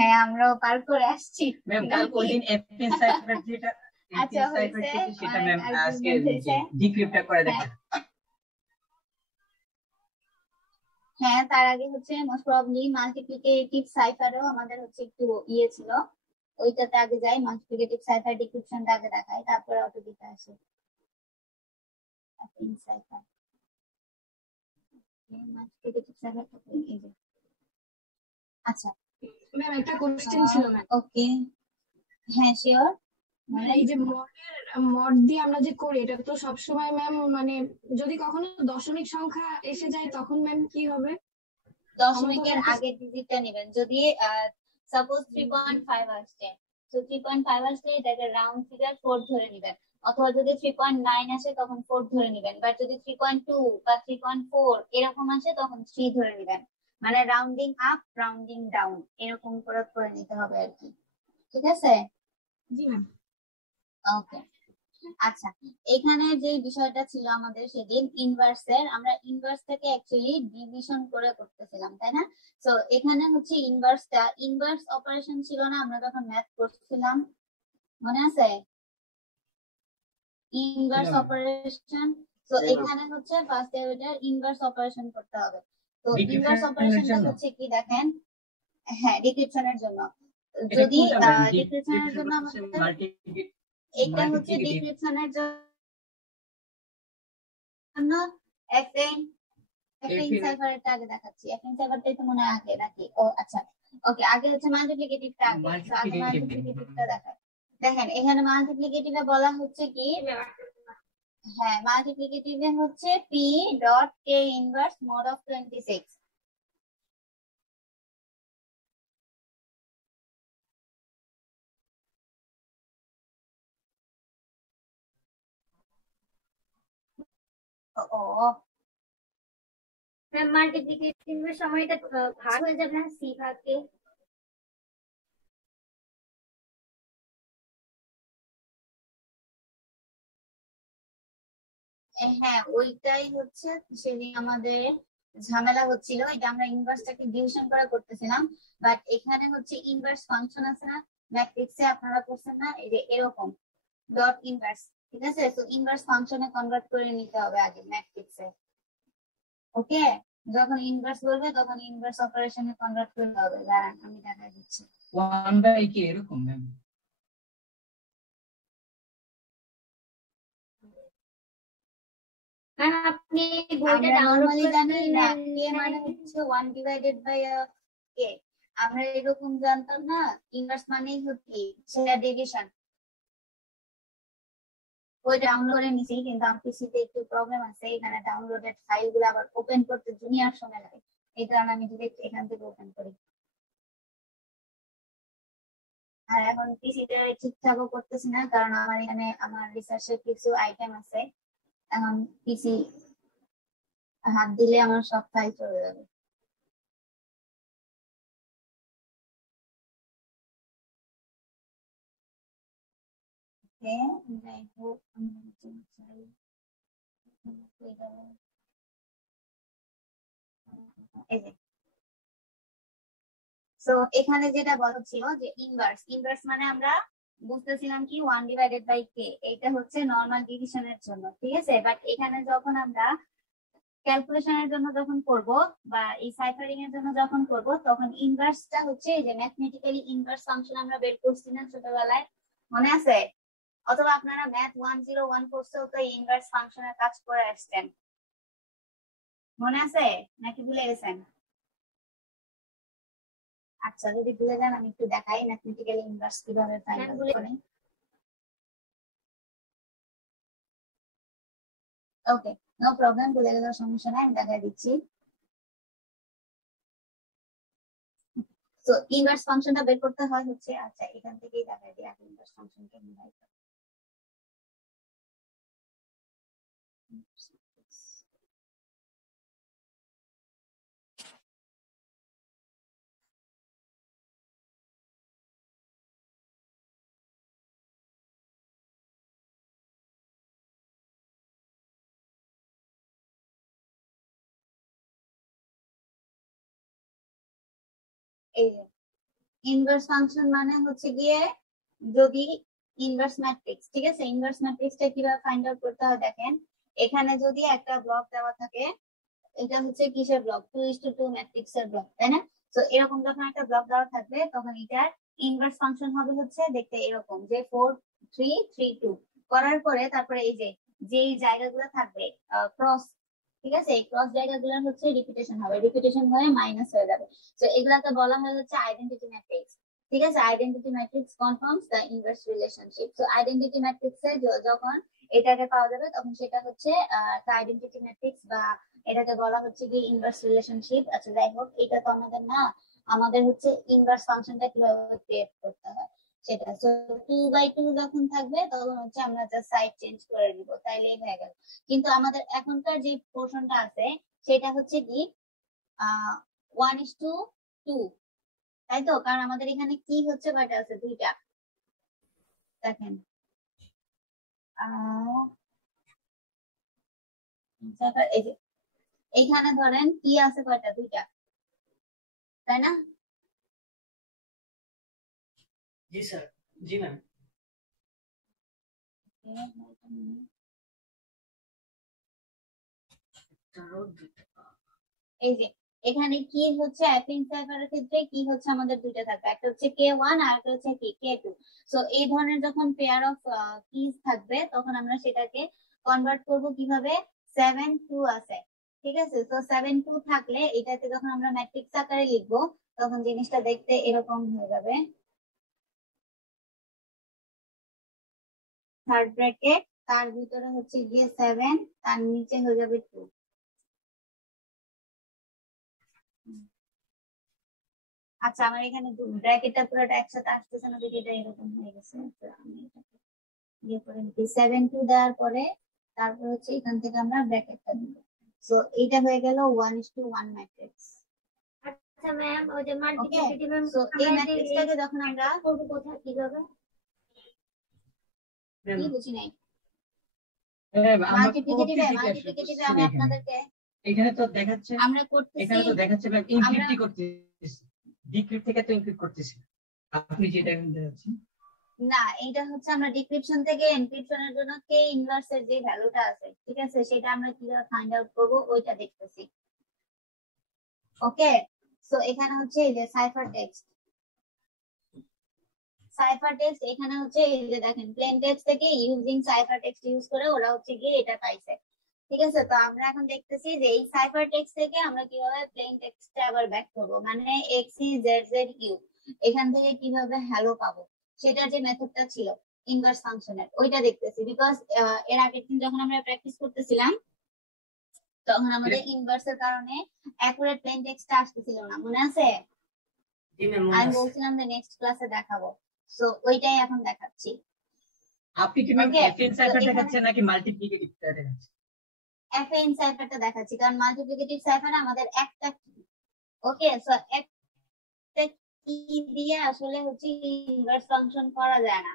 হ্যাঁ আমরাও পার করে আসছি ম্যাম কাল নাকি? ওই দিন এফএস সাইফার যেটা আচ্ছা এফএস সাইফার হয়েছে, থেকে সেটা অনেক ম্যাম আজকে আর্গুমেন্ট হয়েছে। ডিক্রিপ্টটা করে হ্যাঁ দেখেন। হ্যাঁ, তার আগে হচ্ছে মোস্ট প্রবাবলি মাল্টিপ্লিকেটিভ সাইফারও আমাদের হচ্ছে একটু ইয়ে ছিল। ওইটাতে আগে যাই, মাল্টিপ্লিকেটিভ সাইফার ডিক্রিপশনটা আগে দেখাই, তারপরে অটো দিতে আসে সাইফার। মাল্টিপ্লিকেটিভ সাইফারটা এই যে। আচ্ছা ম্যাম একটা কোশ্চেন ছিল ম্যাম। ওকে হ্যাঁ শিওর। মানে এই যে মড দিয়ে আমরা যে করি, এটা তো সবসময় ম্যাম মানে যদি কখনো দশমিক সংখ্যা এসে যায় তখন ম্যাম কি হবে? দশমিকের আগের ডিজিটটা নেবেন। যদি সাপোজ 3.5 আসছে, তো 3.5 আসলে এটাকে রাউন্ড ফিগার 4 ধরে নেবেন, অথবা যদি 3.9 আসে তখন 4 ধরে নেবেন, বা যদি 3.2 বা 3.4 এরকম আসে তখন 3 ধরে নেবেন। মানে রাউন্ডিং আপ রাউন্ডিং ডাউন এরকম করে নিতে হবে আর কি। ঠিক আছে? জি ম্যাম। ওকে আচ্ছা, এখানে যে বিষয়টা ছিল আমাদের সেদিন ইনভার্সের, আমরা ইনভার্স থেকে অ্যাকচুয়ালি ডিভিশন করে করতেছিলাম, তাই না? তো এখানে হচ্ছে ইনভার্সটা, ইনভার্স অপারেশন ছিল না আমরা যখন ম্যাথ করছিলাম, মনে আছে? Inverse operation. তো এখানে হচ্ছে ফার্স্ট ওইটার ইনভার্স অপারেশন করতে হবে। তো ইনভার্স অপারেশনটা হচ্ছে কি দেখেন, হ্যাঁ ডিক্রিপশনের জন্য। যদি ডিক্রিপশনের জন্য আমাদের এটা হচ্ছে ডিক্রিপশনের জন্য এফএন সাইফারটা আগে দেখাচ্ছি। এফএন সাইফারটাই তো মনে হয় আগে নাকি? ও আচ্ছা ওকে, আগে হচ্ছে মাল্টিপ্লিকেটিভটা আগে, তো আগে মাল্টিপ্লিকেটিভটা দেখায়। দেখেন এখানে মাল্টিপ্লিকেটিভে বলা হচ্ছে কি, হ্যাঁ মাল্টিপ্লিকেটিভে হচ্ছে P dot K inverse mode of 26। ও মাল্টিপ্লিকেটিভের সময় এটা ভাগ হয়ে যাবে না সি ভাগে? হ্যাঁ ওইটাই হচ্ছে সেদিন আমাদের ঝামেলা হচ্ছিল, এটা আমরা ইনভার্সটাকে ডিভিশন করে করতেছিলাম, বাট এখানে হচ্ছে ইনভার্স ফাংশন আছে না ম্যাট্রিক্সে, আপনারা করছেন না এই যে এরকম ডট ইনভার্স, ঠিক আছে? তো ইনভার্স ফাংশনে কনভার্ট করে নিতে হবে আগে ম্যাট্রিক্সে। ওকে, যখন ইনভার্স বলবে তখন ইনভার্স অপারেশনে কনভার্ট করতে হবে। দাঁড়ান আমি দেখাই দিচ্ছি। 1/k এরকম ম্যাম? ম্যাম আপনি বইটা ডাউনলোড করে জানি না কে মানে হচ্ছে 1 ডিভাইডেড বাই কে, আমরা এরকম জানতাম না। ইনভার্স মানেই হচ্ছে সেটা ডিভিশন। ওই ডাউনলোড করে নিছি, কিন্তু আমার পিসিতে একটু প্রবলেম আছে, এখানে ডাউনলোডেড ফাইলগুলো আবার ওপেন করতে দুনিয়ার সময় লাগে, এই কারণে আমি ডিরেক্ট এখান থেকে ওপেন করি। আর এখন পিসিতে ঠিকঠাকও করতেছি না, কারণ আমার এখানে আমার রিসার্চের কিছু আইটেম আছে। এখন পিসি হাত দিলে আমার সব ফাইল চলে যাবে। হ্যাঁ যাই হোক আমরা চাই এই যে। সো এখানে যেটা বলা ছিল যে ইনভার্স, ইনভার্স মানে আমরা বুঝতেছিলাম কি 1 ডিভাইডেড বাই কে, এটা হচ্ছে নরমাল ডিভিশনের জন্য, ঠিক আছে? বাট এখানে যখন আমরা ক্যালকুলেশনের জন্য যখন করব বা এই সাইফারিং এর জন্য যখন করব, তখন ইনভার্সটা হচ্ছে এই যে ম্যাথমেটিক্যালি ইনভার্স ফাংশন আমরা বের করছি না ছোটবেলায়, মনে আছে? অথবা আপনারা ম্যাথ 101 কোর্সেও তো ইনভার্স ফাংশনের কাজ করে আসছেন, মনে আছে নাকি ভুলে গেছেন? আচ্ছা যদি ভুলে যান আমি একটু দেখাই ম্যাথমেটিক্যালি ইনভার্স কিভাবে ফাইন্ড আউট করেন। ওকে নো প্রবলেম, ভুলে গেলে সমস্যা নাই, আমি দেখাই দিচ্ছি। তো ইনভার্স ফাংশনটা বের করতে হয় হচ্ছে, আচ্ছা এখান থেকেই দেখাই দিই আগে ইনভার্স ফাংশনকে বের করতে। এই যে ইনভার্স ফাংশন মানে হচ্ছে গিয়ে যদি ইনভার্স ম্যাট্রিক্স, ঠিক আছে, ইনভার্স ম্যাট্রিক্সটা কিভাবে ফাইন্ড আউট করতে হয় দেখেন, এখানে যদি একটা ব্লক দেওয়া থাকে, এটা হচ্ছে কিসের ব্লক, 2:2 ম্যাট্রিক্স এর ব্লক, তাই না? তো এরকম যখন একটা ব্লক দেওয়া থাকবে তখন এটার ইনভার্স ফাংশন হবে হচ্ছে দেখতে এরকম, যে 4 3 3 2 করার পরে তারপরে এই যে যেই জায়গাগুলো থাকবে ক্রস, ঠিক আছে, এই ক্রস জায়গাগুলো হচ্ছে রিপিটেশন হবে, রিপিটেশন হয়ে মাইনাস হয়ে যাবে। তো এগুলাকে বলা হয় হচ্ছে আইডেন্টিটি ম্যাট্রিক্স, ঠিক আছে, identity matrix confirms the inverse relationship. তো আইডেন্টিটি ম্যাট্রিক্সে যখন এটাকে পাওয়া যাবে তখন সেটা হচ্ছে আইডেন্টিটি ম্যাট্রিক্স, বা এটাকে বলা হচ্ছে কি ইনভার্স রিলেশনশিপ। আচ্ছা যাই হোক, এটা তো আমাদের না, আমাদের হচ্ছে ইনভার্স ফাংশনটা কিভাবে ক্রিয়েট করতে হয় সেটা। সো 2/2 যখন থাকবে তখন হচ্ছে আমরা জাস্ট সাইড চেঞ্জ করে দিব, তাইলেই হয়ে গেল। কিন্তু আমাদের এখনকার যে পোর্শনটা আছে সেটা হচ্ছে কি 1:2, তাই তো? কারণ আমাদের এখানে কি হচ্ছে কয়টা আছে, দুইটা, দেখেন এই যে এইখানে ধরেন কি আছে কয়টা, দুইটা, তাই না? জি স্যার, জি ম্যাম। এই যে এখানে কি হচ্ছে অ্যাপিং সাইফারের ক্ষেত্রে কি হচ্ছে আমাদের দুইটা থাকবে, একটা হচ্ছে K1 আর একটা হচ্ছে কি K2। সো এই ধরনের যখন পেয়ার অফ কিজ থাকবে তখন আমরা সেটাকে কনভার্ট করব কিভাবে, 7 2 আছে, ঠিক আছে। তো 7 2 থাকলে এটাকে যখন আমরা ম্যাট্রিক্স আকারে লিখবো তখন জিনিসটা দেখতে এরকম হয়ে যাবে, থার্ড ব্র্যাকেট, তার ভিতরে হচ্ছে গিয়ে 7, তার নিচে হয়ে যাবে 2। আচ্ছা আমার এখানে ব্র্যাকেটটা পুরোটা একসাথে আসতেছে না, দেখি এটা এরকম হয়ে গেছে। তো আমি এটাকে ইয়ে করে নিচ্ছি, 7 2 দেওয়ার পরে তারপর হচ্ছে এখান থেকে আমরা ব্র্যাকেটটা দিব। সো এটা হয়ে গেল 1:1 ম্যাট্রিক্স। আচ্ছা ম্যাম, ওই যে ওকে, মাল্টিপ্লিকেটিভ সো এই ম্যাট্রিক্সটাকে যখন আমরা করবো কোথায়, কিভাবে? কি বুঝি নাই, আমরা মাল্টিপ্লিকেটিভে করতেছি আমি এখানে। আপনাদেরকে এখানে তো দেখাচ্ছে, আমরা করতেছি, এখানে তো দেখাচ্ছে ম্যাম ইনক্রিপ্টই করতেছি, ডিক্রিপ্ট থেকে তো ইনক্রিপ্ট করতেছি। আপনি যেটা এখন দেখাচ্ছেন না, এটা হচ্ছে আমরা ডিক্রিপশন থেকে এনক্রিপশনের জন্য কে ইনভার্সের যে ভ্যালুটা আছে, ঠিক আছে, সেটা আমরা কিভাবে ফাইন্ড আউট করব ওইটা দেখতেছি। ওকে, সো এখানে হচ্ছে এই যে সাইফার টেক্সট, এখানে হচ্ছে এই যে দেখেন প্লেন টেক্সট থেকে ইউজিং সাইফার টেক্সট ইউজ করে ওরা হচ্ছে গিয়ে এটা পাইছে, ঠিক আছে। তো আমরা এখন দেখতেছি যে এই সাইফার টেক্সট থেকে আমরা কিভাবে প্লেন টেক্সটে আবার ব্যাক করব, মানে XYZZU এখান থেকে কিভাবে হ্যালো পাবো, সেটার যে মেথডটা ছিল ইনভার্স ফাংশনের ওইটা দেখতেছি। বিকজ এর আগের দিন যখন আমরা প্র্যাকটিস করতেছিলাম তখন আমাদের ইনভার্সের কারণে অ্যাকুরেট প্লেন টেক্সটটা আসতেছিল না, মনে আছে? জি ম্যাম। আমি বলছিলাম যে নেক্সট ক্লাসে দেখাবো, সো ওইটাই এখন দেখাচ্ছি। আপনি কি ম্যাম Okay, এফএন তো সাইফার এখানে- দেখাচ্ছেন নাকি মাল্টিপ্লিকেটিভটা দেখাচ্ছেন? FN সাইফারটা দেখাচ্ছি কারণ মাল্টিপ্লিকেটিভ সাইফারে আমাদের একটা, ওকে, সো একটা কি দিয়ে আসলে হচ্ছে ইনভার্স ফাংশন করা যায় না।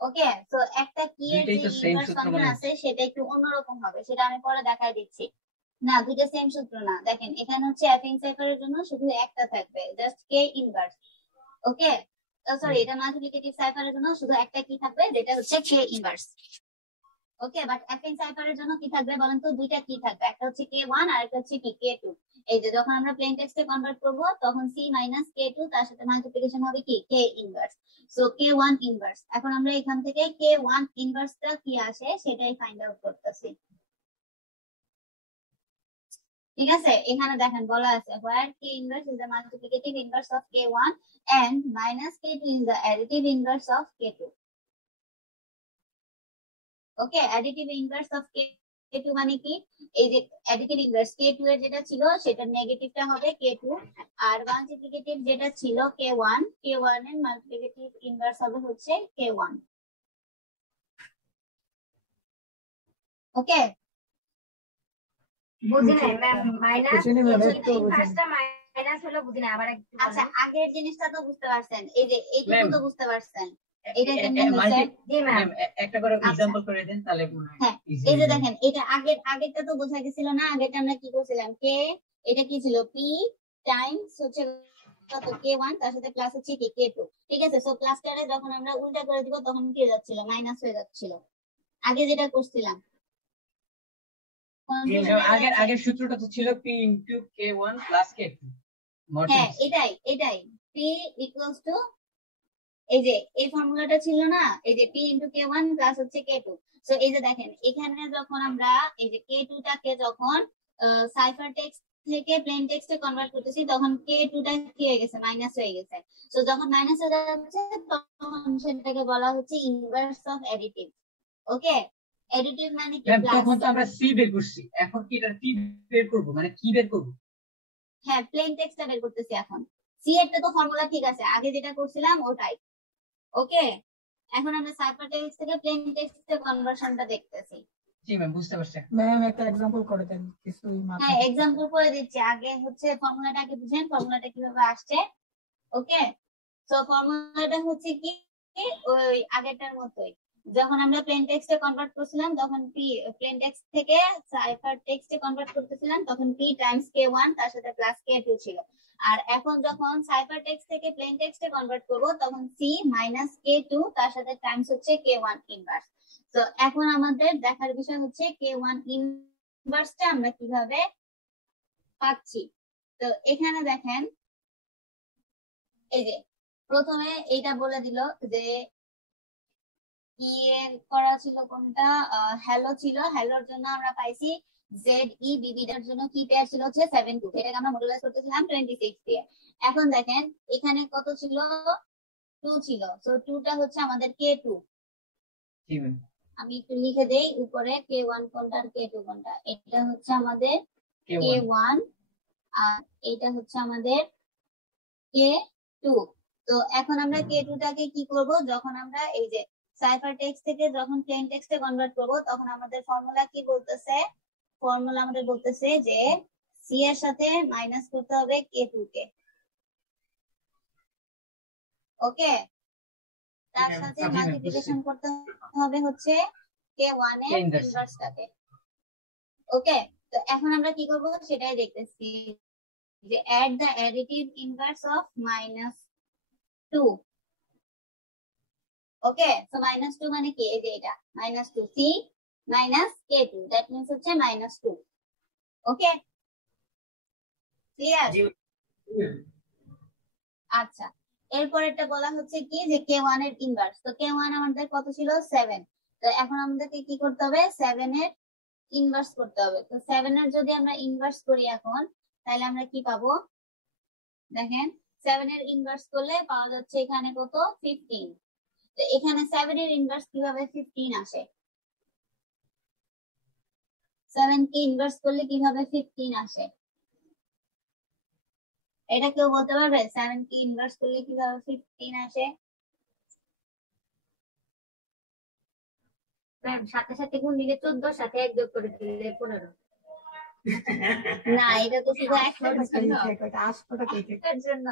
ওকে, সো একটা কি এর দুইটাই যে তো সেম ইনভার্স সূত্র ফাংশন মনে আছে সেটা একটু অন্যরকম হবে, সেটা আমি পরে দেখাই দিচ্ছি। না, দুইটা সেম সূত্র না, দেখেন এখানে হচ্ছে FN সাইফারের জন্য শুধু একটা থাকবে, জাস্ট কে ইনভার্স। ওকে, সরি, এটা মাল্টিপ্লিকেটিভ সাইফারের জন্য শুধু একটা কি থাকবে, যেটা হচ্ছে কে ইনভার্স। ওকে, বাট FN সাইফারের জন্য কি থাকবে বলেন তো, দুইটা কি থাকবে, একটা হচ্ছে K1 আর একটা হচ্ছে কি K2। এই যে যখন আমরা প্লেন টেক্সটে কনভার্ট করব তখন C - K2 তার সাথে মাল্টিপ্লিকেশন হবে কি K inverse. So K1 inverse, এখন আমরা এখান থেকে K1 ইনভার্সটা কি আসে সেটাই ফাইন্ড আউট করতেছি, ঠিক আছে। এখানে দেখেন বলা আছে where K inverse is the multiplicative inverse of K1 and -K2 is the additive inverse of K2. Okay, additive inverse of K2 মানে কি, এই যে অ্যাডিটিভ ইনভার্স K2 এর যেটা ছিল সেটা নেগেটিভটা হবে K2, আর মাল্টিপ্লিকেটিভ যেটা ছিল K1 এর মাল্টিপ্লিকেটিভ ইনভার্স হবে হচ্ছে K1। ওকে, বুঝি নাই ম্যাম, মাইনাস বুঝিনি ma'am, একটু বুঝিনি। ইনভার্সটা মাইনাস হলো বুঝি না, আবার একটু আচ্ছা আগের জিনিসটা তো বুঝতে পারছেন, এই যে এইটুকু Ma'am, তো বুঝতে পারছেন, এটা কেমনে হয়েছে? জি ম্যাম। ম্যাম একটা করে আচ্ছা। এক্সাম্পল করে দেন তাহলে মনে হয় হ্যাঁ, easy এই যে হয়ে যাবে। দেখেন এটা আগেরটা তো বোঝা গেছিল না, আগেরটা আমরা কি করছিলাম, কে এটা কি ছিল P টাইমস হচ্ছে কত k1 তার সাথে প্লাস হচ্ছে কি k2, ঠিক আছে। সো প্লাসটারে যখন আমরা উল্টা করে দিব তখন কি হয়ে যাচ্ছিল, মাইনাস হয়ে যাচ্ছিল আগে যেটা করছিলাম। আগের সূত্রটা তো ছিল p into k1 plus k2। হ্যাঁ এটাই p ইকুয়ালস টু এই যে এই ফর্মুলাটা ছিল না, এই যে p ইনটু k1 প্লাস হচ্ছে k2। সো এই যে দেখেন এখানে যখন আমরা এই যে k2 টাকে যখন সাইফার টেক্সট থেকে প্লেন টেক্সটে কনভার্ট করতেছি তখন k2 টা কি হয়ে গেছে, মাইনাস হয়ে গেছে। সো যখন মাইনাস হয়ে যাচ্ছে তখন সেটাকে বলা হচ্ছে inverse of additive. Okay, additive মানে কি প্লাস। তখন তো আমরা c বের করছি, এখন কি এটা p বের করব, মানে কি বের করব? হ্যাঁ, প্লেন টেক্সটটা বের করতেছি এখন। c এরটা তো ফর্মুলা ঠিক আছে, আগে যেটা করছিলাম ওটাই। ওকে, এখন আমরা সাইফার টেক্সট থেকে প্লেন টেক্সটে কনভার্সনটা দেখতেছি। জি ম্যাম, বুঝতে পারছি। ম্যাম একটা एग्जांपल করে দেন, কিছুই মাথায় হ্যাঁ, এক্সাম্পল করে দিচ্ছি। আগে হচ্ছে ফর্মুলাটাকে বুঝেন, ফর্মুলাটা কিভাবে আসছে। ওকে, সো ফর্মুলাটা হচ্ছে কি ওই আগেরটার মতোই। যখন আমরা প্লেন টেক্সটে কনভার্ট করছিলাম তখন p প্লেন টেক্সট থেকে সাইফার টেক্সটে কনভার্ট করতেছিলাম তখন p টাইমস k1 তার সাথে প্লাস k2 ছিল। আর এখন যখন সাইফার টেক্সট থেকে প্লেন টেক্সটে কনভার্ট করব তখন c মাইনাস k2 তার সাথে টাইমস হচ্ছে k1 ইনভার্স। তো এখন আমাদের দেখার বিষয় হচ্ছে k1 ইনভার্সটা আমরা কিভাবে পাচ্ছি। তো এখানে দেখেন এই যে প্রথমে এইটা বলে দিল যে ই এর করা ছিল কোনটা, হ্যালো ছিল। হ্যালোর জন্য আমরা পাইছি জেড ই, বিবিটার জন্য কি পেয়ার ছিল হচ্ছে 72, এটাকে আমরা মডুলাইজ করতেছিলাম 26 দিয়ে। এখন দেখেন এখানে কত ছিল, 2 ছিল। সো 2 টা হচ্ছে আমাদের k2। জি ম্যাম, আমি একটু লিখে দেই উপরে k1 কোনটা আর k2 কোনটা। এটা হচ্ছে আমাদের k1 আর এটা হচ্ছে আমাদের k2। তো এখন আমরা k2 টাকে কি করব, যখন আমরা এই যে সাইফার টেক্সট থেকে যখন প্লেন টেক্সটে কনভার্ট করব তখন আমাদের ফর্মুলা কি বলতেছে, ফর্মুলা আমাদের বলতেছে যে c এর সাথে মাইনাস করতে হবে k2 কে। ওকে, তার সাথে মাল্টিপ্লিকেশন করতে হবে হচ্ছে k1 এর ইনভার্সটাকে। ওকে, তো এখন আমরা কি করব সেটাই দেখতেছি যে add the additive inverse of -2। Okay, so -2 মানে কি, এই যে এটা -2 c -k2, দ্যাট মিন্স হচ্ছে -2। ওকে, ক্লিয়ার? আচ্ছা, এরপরেরটা বলা হচ্ছে কি যে k1 এর ইনভার্স। তো k1 আমাদের কত ছিল, 7। তো এখন আমাদেরকে কি করতে হবে, 7 এর ইনভার্স করতে হবে। তো 7 এর যদি আমরা ইনভার্স করি এখন তাহলে আমরা কি পাবো, দেখেন 7 এর ইনভার্স করলে পাওয়া যাচ্ছে এখানে কত, 15। তো এখানে 7 এর ইনভার্স কিভাবে 15 আসে, 7 কে ইনভার্স করলে কিভাবে 15 আসে, এটা কেউ বলতে পারবে? 7 কে ইনভার্স করলে কিভাবে 15 আসে? ম্যাম 7 সাথে গুণ দিলে 14, সাথে 1 যোগ করে দিলে 15। না, এটা তো শুধু একটার জন্য, এটা আসলে কি একটার জন্য।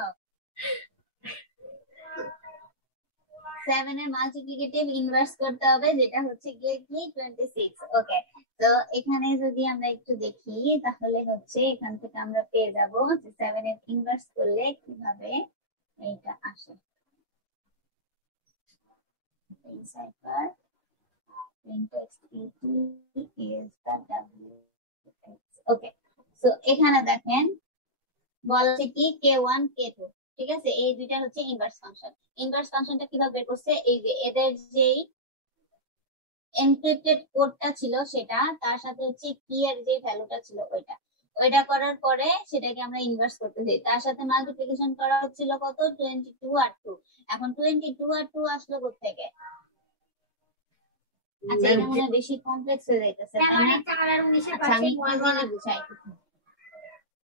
7 এর মাল্টিপ্লিকেটিভ ইনভার্স করতে হবে, যেটা হচ্ছে গিয়ে কি 26। ওকে, তো এখানে যদি আমরা একটু দেখি তাহলে হচ্ছে এখান থেকে আমরা পেয়ে যাব যে 7 এর ইনভার্স করলে কিভাবে এইটা আসে। Cipher syntax p2 is the wx। Okay, so এখানে দেখেন বলছে কি k1 k2, ঠিক আছে, এই দুইটা হচ্ছে ইনভার্স ফাংশন। ইনভার্স ফাংশনটা কিভাবে বের করছে, এই যে এদের যেই এনক্রিপ্টেড কোডটা ছিল সেটা তার সাথে হচ্ছে কি এর যে ভ্যালুটা ছিল ওইটা করার পরে সেটাকে আমরা ইনভার্স করতেছি। তার সাথে মাল্টিপ্লিকেশন করা হচ্ছিল কত, 22 আর 2। এখন 22 আর 2 আসলো কোথা থেকে? আচ্ছা, এটা মনে হয় বেশি কমপ্লেক্স হয়ে যাইতেছে, তাই না? আচ্ছা, আমি ইজিলি বুঝাই।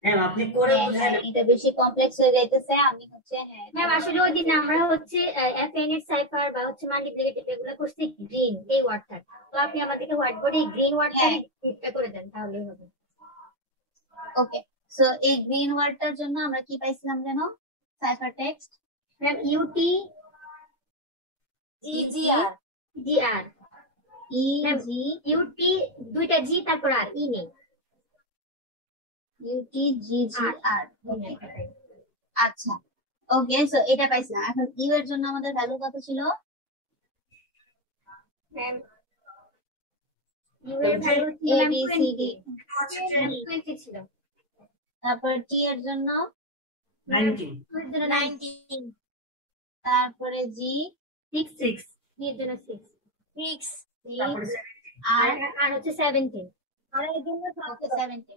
ম্যাম আপনি করে বুঝাই। এটা বেশি কমপ্লেক্স হয়ে যাইতেছে, আমি হচ্ছে হ্যাঁ ম্যাম আসলে ওই দিন আমরা হচ্ছে এফএন এর সাইফার বা হচ্ছে মাল্টিপ্লিকেটিভ এগুলো করছি গ্রিন এই ওয়ার্ডটা। তো আপনি আমাদেরকে হোয়াইট বোর্ডে গ্রিন ওয়ার্ডটা লিখতে করে দেন তাহলেই হবে। ওকে, সো এই গ্রিন ওয়ার্ডটার জন্য আমরা কি পাইছিলাম জানো, সাইফার টেক্সট ম্যাম ইউটি ইজিআর জিআর ইজি ইউটি দুইটা জি তারপর আর ই নেই। ইউটি জিজিআর। ওকে, আচ্ছা ওকে, সো এটা পাইছিলাম। এখন ইউ এর জন্য আমাদের ভ্যালু কত ছিল? ম্যাম ইউ এর ভ্যালু ছিল A, ma'am B, C, D। 20 ছিল। তারপর টি এর জন্য 90 2 এর জন্য 19, তারপরে জি 6 6 3 এর জন্য 6 তারপরে আর আর হচ্ছে 17 ওকে 17।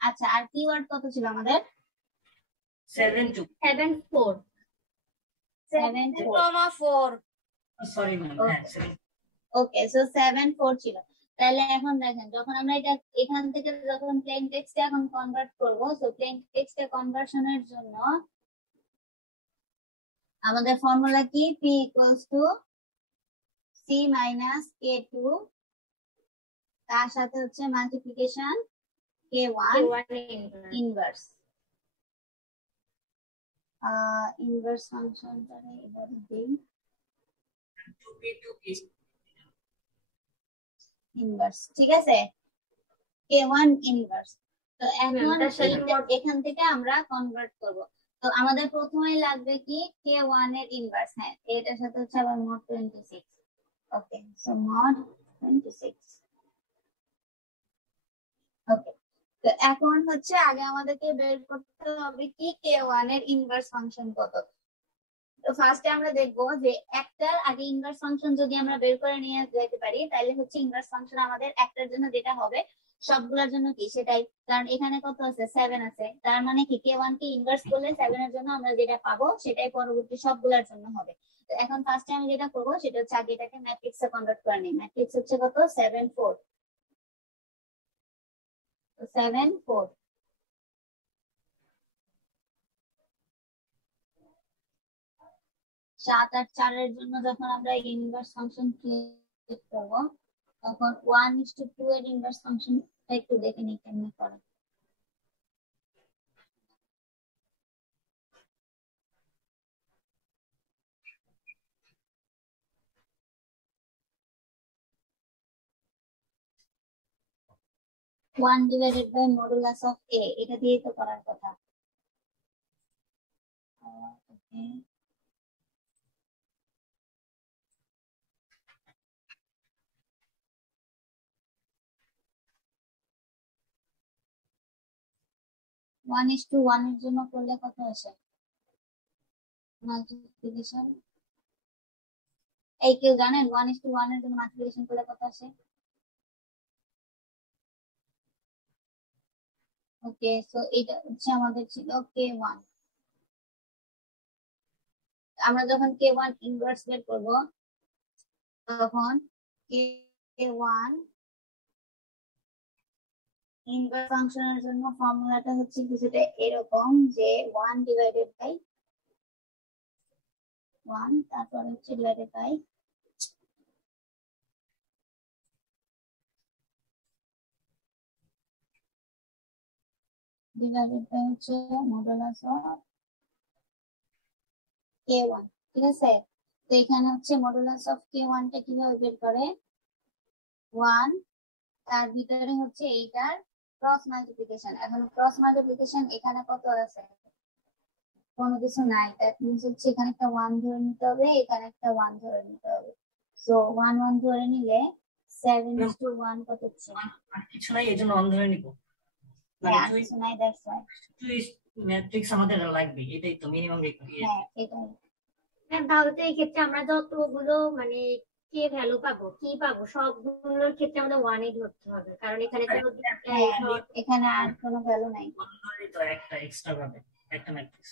আচ্ছা, আর কিওয়ার্ড কত ছিল আমাদের? 7 7 4 7 সরি ম্যাম, হ্যাঁ 7 ওকে, সো 7 4 ছিল। তাহলে এখন দেখেন, যখন আমরা এটা এখান থেকে যখন প্লেন টেক্সটে এখন কনভার্ট করব, সো প্লেন টেক্সটে কনভার্সনের জন্য আমাদের ফর্মুলা কি? p equals to c minus k2, তার সাথে হচ্ছে মাল্টিপ্লিকেশন k1 ইনভার্স। ইনভার্স ফাংশনটারে এভাবে দিই, 2p ইনভার্স, ঠিক আছে, k1 ইনভার্স। তো এখন তার সাথে এখান থেকে আমরা কনভার্ট করব। তো আমাদের প্রথমেই লাগবে কি? k1 এর ইনভার্স। হ্যাঁ, এটার সাথে হচ্ছে আবার mod 26। ওকে, সো mod 26। ওকে, তো এখন হচ্ছে আগে আমাদেরকে বের করতে হবে কি k1 এর ইনভার্স ফাংশন কত। তো ফার্স্টে আমরা দেখবো যে একটার আগে ইনভার্স ফাংশন যদি আমরা বের করে নিয়ে যেতে পারি, তাহলে হচ্ছে ইনভার্স ফাংশন আমাদের একটার জন্য যেটা হবে সবগুলোর জন্য কি সেটাই। কারণ এখানে কত আছে? 7 আছে, তার মানে কি k1 কে ইনভার্স করলে 7 এর জন্য আমরা যেটা পাবো সেটাই পরবর্তী সবগুলোর জন্য হবে। তো এখন ফার্স্টে আমি যেটা করবো সেটা হচ্ছে আগে এটাকে ম্যাট্রিক্সে কনভার্ট করে নিই। ম্যাট্রিক্স হচ্ছে কত? 7 4। 7 4। সাত আর 4 এর জন্য যখন আমরা ইনভার্স ফাংশন ক্রিয়েট করব, তখন 1:2 এর ইনভার্স ফাংশনটা একটু দেখে নিই কেমনে করে। One divided by modulus of A, এটা দিয়ে তো করার কথা। Okay, one is to one এর জন্য করলে কত আসে? মাল্টিপ্লিকেশন, এই কেউ জানেন 1:1 এর জন্য মাল্টিপ্লিকেশন করলে কত আসে? ওকে, সো এটা হচ্ছে আমাদের ছিল k1। আমরা যখন k1 ইনভার্স বের করব, তখন k1 ইনভার্স ফাংশনের জন্য ফর্মুলাটা হচ্ছে কিছুটা এরকম যে 1 ডিভাইডেড বাই 1, তারপর হচ্ছে ডিভাইডেড বাই হচ্ছে মডুলাস অফ k1, ঠিক আছে। তো এখানে হচ্ছে মডুলাস অফ k1 টা কিভাবে বের করে? 1, তার ভিতরে হচ্ছে এইটার ক্রস মাল্টিপ্লিকেশন। এখন ক্রস মাল্টিপ্লিকেশন এখানে কত আছে? কোনো কিছু নাই, দ্যাট মিন্স হচ্ছে এখানে একটা 1 ধরে নিতে হবে, এখানে একটা 1 ধরে নিতে হবে। সো 1 1 ধরে নিলে 7:1 কত হচ্ছে? আর কিছু নাই, এজন্য অন ধরে নিব। হ্যাঁ, আর কিছু নাই, দ্যাটস ওয়াই। ম্যাট্রিক্স আমাদের লাগবে, এটাই তো মিনিমাম হ্যাঁ, এটাই। ম্যাম তাহলে তো এই ক্ষেত্রে আমরা যতগুলো মানে কে ভ্যালু পাবো কি পাবো সবগুলোর ক্ষেত্রে আমাদের 1 ধরতে হবে, কারণ এখানে তো হ্যাঁ, এখানে আর কোনো ভ্যালু নাই। তো একটা এক্সট্রা পাবে একটা ম্যাট্রিক্স।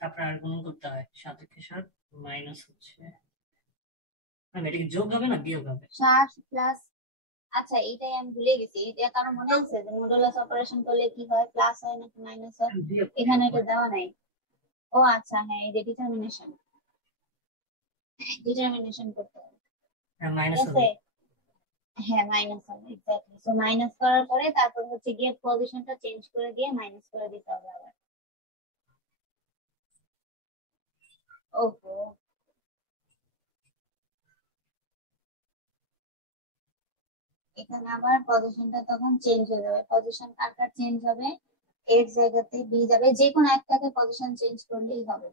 তারপর আর গুণ করতে হয়, 7 কে 7 মাইনাস হচ্ছে, এটা কি যোগ হবে না বিয়োগ হবে? 7 প্লাস, আচ্ছা এইটাই আমি ভুলে গেছি। এটা কারো মনে আছে যে মডুলাস অপারেশন করলে কি হয়? প্লাস হয় নাকি মাইনাস হয়? বিয়োগ। এখানে এটা দেওয়া নাই। ও আচ্ছা, হ্যাঁ, এই যে ডিটারমিনেশন করতে হবে, হ্যাঁ ঠিক মাইনাস আছে। হবে। হ্যাঁ, মাইনাস হবে, এক্স্যাক্টলি। সো মাইনাস করার পরে তারপর হচ্ছে গিয়ে পজিশনটা চেঞ্জ করে দিয়ে মাইনাস করে দিতে হবে আবার। ওহো, এখানে আবার পজিশনটা তখন চেঞ্জ হয়ে যাবে। পজিশন কার কার চেঞ্জ হবে? এর জায়গাতে বি যাবে, যে কোনো একটাকে পজিশন চেঞ্জ করলেই হবে,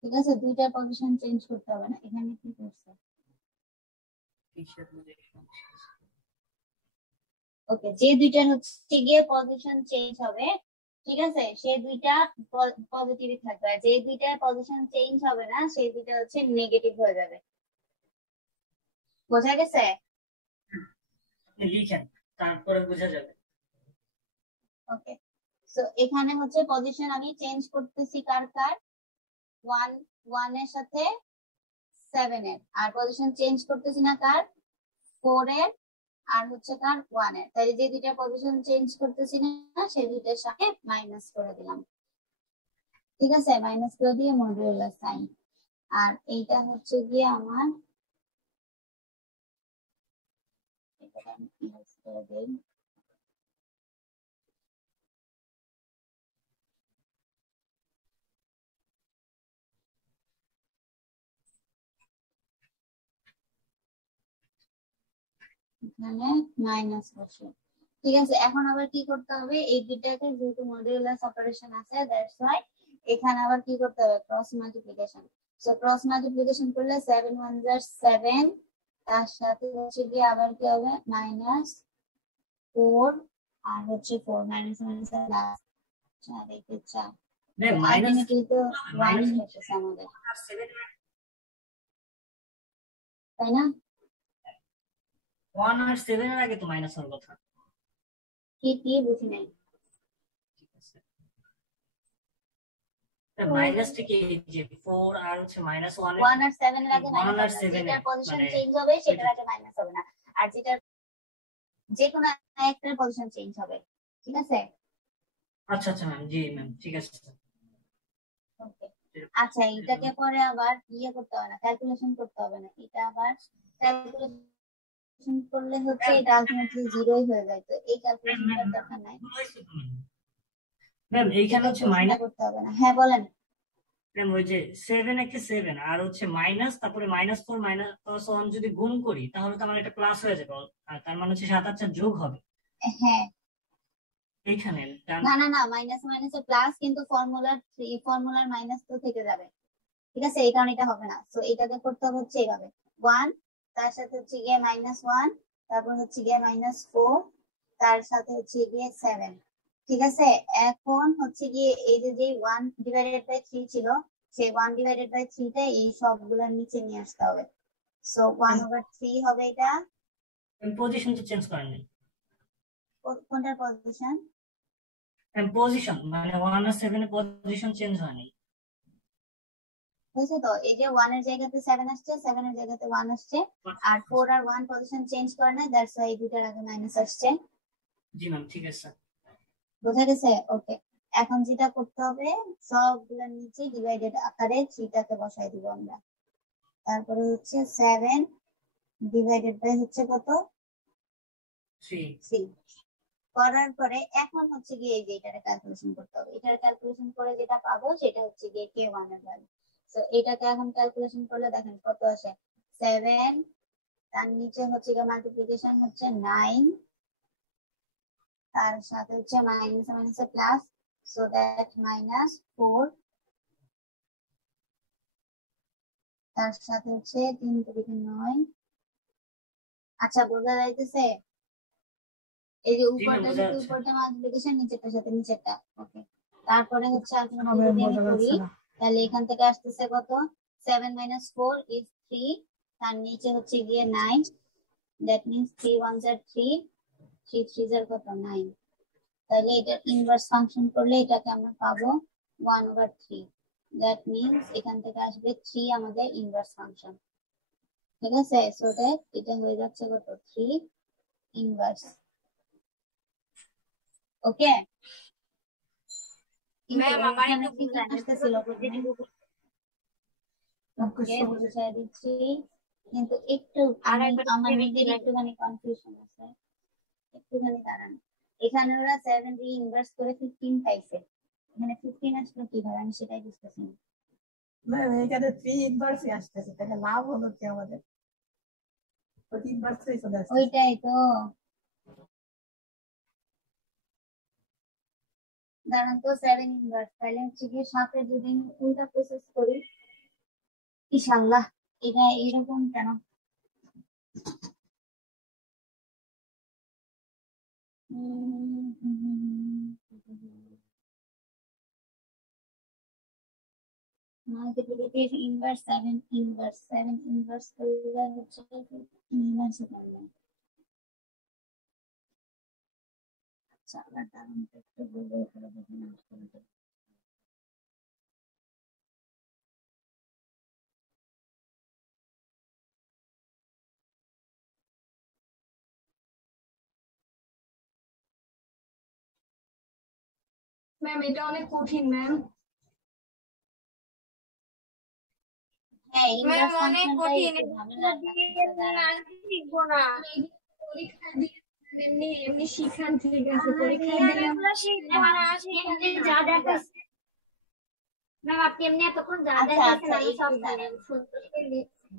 ঠিক আছে? দুইটার পজিশন চেঞ্জ করতে হবে না। এখানে কি করছে? ওকে, যে দুইটার হচ্ছে গিয়ে পজিশন চেঞ্জ হবে, ঠিক আছে, সে দুইটা পজিটিভ থাকবে, আর যে দুইটার পজিশন চেঞ্জ হবে না সেই দুইটা হচ্ছে নেগেটিভ হয়ে যাবে। বোঝা গেছে? লিখেন, তারপরে বোঝা যাবে। ওকে, সো এখানে হচ্ছে পজিশন আমি চেঞ্জ করতেছি কার কার, 1 এর সাথে 7 এর, আর পজিশন চেঞ্জ করতেছি না কার, 4 এর আর হচ্ছে কার 1 এর। তাই যে দুইটা পজিশন চেঞ্জ করতেছি না সেই দুইটার সাথে মাইনাস করে দিলাম, ঠিক আছে? মাইনাস করে দিয়ে মডুলাস সাইন। আর এইটা হচ্ছে গিয়ে আমার, এটাকে আমি ইউজ করে দেই, এখানে মাইনাস বসে, ঠিক আছে? এখন আবার কি করতে হবে, এই দুইটাকে যেহেতু মডুলাস অপারেশন আছে দ্যাটস ওয়াই এখানে আবার কি করতে হবে, cross multiplication. So cross multiplication করলে 7 1 jar 7, তার সাথে হচ্ছে গিয়ে আবার কি হবে, -4 আর হচ্ছে 4 মাইনাস মাইনাস প্লাস 4 একে 4, ম্যাম মাইনাস আলটিমেটলি তো 1 মাইনাস হচ্ছে আমাদের, 7 তাই না? 1 আর 7 এর আগে তো মাইনাস হওয়ার কথা। কি কি বুঝি নাই। মাইনাসটা কি, যে 4 আর হচ্ছে -1 1 আর 7 এর আগে 1 আর মাইনাস, 7 যেটার এর পজিশন মানে চেঞ্জ হবে সেটার আগে মাইনাস হবে না, আর যেটার যে কোনো একটার পজিশন চেঞ্জ হবে, ঠিক আছে? আচ্ছা আচ্ছা ম্যাম, জি ম্যাম, ঠিক আছে। ওকে, আচ্ছা এটাকে পরে আবার ইয়ে করতে হবে না, ক্যালকুলেশন করতে হবে না, এটা আবার ক্যালকুলেশন করলে হচ্ছে এটা আলটিমেটলি জিরোই হয়ে যায়, তো এই ক্যালকুলেশনটার দরকার নাই, ম্যাম এইখানে এটা হচ্ছে চিন্তা মাইনাস, করতে হবে না। হ্যাঁ বলেন। ম্যাম ওই যে 7 একে 7 আর হচ্ছে মাইনাস, তারপরে -4 -1 যদি গুণ করি তাহলে তো আমার এটা প্লাস হয়ে যাবে, আর তার মানে হচ্ছে 7 আর 4 যোগ হবে হ্যাঁ, এইখানে। না না না, মাইনাস মাইনাসে প্লাস, কিন্তু ফর্মুলার মাইনাস তো থেকে যাবে, ঠিক আছে? এই কারণে এটা হবে না। সো এটাকে করতে হচ্ছে এইভাবে, 1 তার সাথে হচ্ছে গিয়ে -1, তারপর হচ্ছে গিয়ে -4, তার সাথে হচ্ছে গিয়ে 7, ঠিক আছে? এখন হচ্ছে গিয়ে এই যে 1/3 ছিল, সেই 1/3 টা এই সবগুলোর নিচে নিয়ে আসতে হবে। সো 1/3 হবে এটা, পজিশন তো চেঞ্জ করেন নাই কোনটার পজিশন? ম্যাম, পজিশন মানে 1 আর 7 এর পজিশন চেঞ্জ হয়নি। হয়েছে তো, এই যে 1 এর জায়গাতে 7 আসছে, 7 এর জায়গাতে 1 আসছে, আর 4 আর 1 পজিশন চেঞ্জ করে না, দ্যাটস ওয়াই এই দুটার আগে মাইনাস আসছে। জি ম্যাম, ঠিক আছে। বোঝা গেছে? ওকে, এখন যেটা করতে হবে, সবগুলোর নিচে ডিভাইডেড আকারে 3 টাকে বসাই দিব আমরা, তারপরে হচ্ছে 7 ডিভাইডেড বাই হচ্ছে কত, 3 করার পরে এখন হচ্ছে গিয়ে এই যে এটার ক্যালকুলেশন করতে হবে, এটার ক্যালকুলেশন করে যেটা পাবো সেটা হচ্ছে গিয়ে k1 এর ভ্যালু। সো এটাকে এখন ক্যালকুলেশন করলে দেখেন কত আসে, 7, তার নিচে হচ্ছে গিয়ে মাল্টিপ্লিকেশন হচ্ছে 9, তার সাথে হচ্ছে minus minus plus, so that -4, তার সাথে হচ্ছে 3 × 9। আচ্ছা বোঝা যাইতেছে? এই যে উপরটার সাথে উপরটা মাল্টিপ্লিকেশন, নিচেরটার সাথে নিচেরটা। ওকে, তারপরে হচ্ছে আলটিমেটলি যদি আমি করি তাহলে এখান থেকে আসতেছে কত, 7 - 4 is 3, তার নিচে হচ্ছে গিয়ে 9, দ্যাট মিন্স 3 1 jar 3, 3 3 jar কত 9। তাহলে এটার ইনভার্স ফাংশন করলে এটাকে আমরা পাবো 1/3, দ্যাট মিন্স এখান থেকে আসবে 3 আমাদের ইনভার্স ফাংশন, ঠিক আছে? সো দ্যাট এটা হয়ে যাচ্ছে কত, 3 ইনভার্স। ওকে ম্যাম আমার একটু বুঝান আসতেছিল বুঝাই দিচ্ছি, কিন্তু একটু আমার নিজের একটুখানি কনফিউশন আছে, একটুখানি দাঁড়ান। এখানে ওরা 7 ইনভার্স করে 15 পাইছে, এখানে 15 আসলো কিভাবে আমি সেটাই বুঝতেছি না। ম্যাম এখানে 3 ইনভার্সই আসতেছে, তাহলে লাভ হলো কি আমাদের? ওই ইনভার্সই চলে আসছে। ওইটাই তো, দাঁড়ান তো 7 ইনভার্স, তাহলে হচ্ছে গিয়ে 7 যদি আমি উল্টা প্রসেস করি, ইনশাআল্লাহ এটা এরকম কেন? মাল্টিপ্লিকেটিভ ইনভার্স 7 ইনভার্স করলে হচ্ছে 15 আছে তাহলে। আচ্ছা আবার দাঁড়ান তো একটু গুগল করে দেখি না আসলে। ম্যাম এটা অনেক কঠিন ম্যাম। হ্যাঁ ম্যাম ইনভার্স অনেক ফাংশনটাই কঠিন, একটু এটা ঝামেলার দিয়ে লাগতেছে, দাঁড়ান। আর শিখবো না। পরীক্ষা দিয়ে এমনি এমনি শিখান, ঠিক আছে, পরীক্ষায় ম্যাম দিলাম। এগুলো শিখবো না, এমনি যা দেখাচ্ছে ম্যাম, আপনি এমনি এতক্ষণ যা আচ্ছা দেখাইছেন আচ্ছা আমি সব একটু দাঁড়ান। শুনতে লিখছি।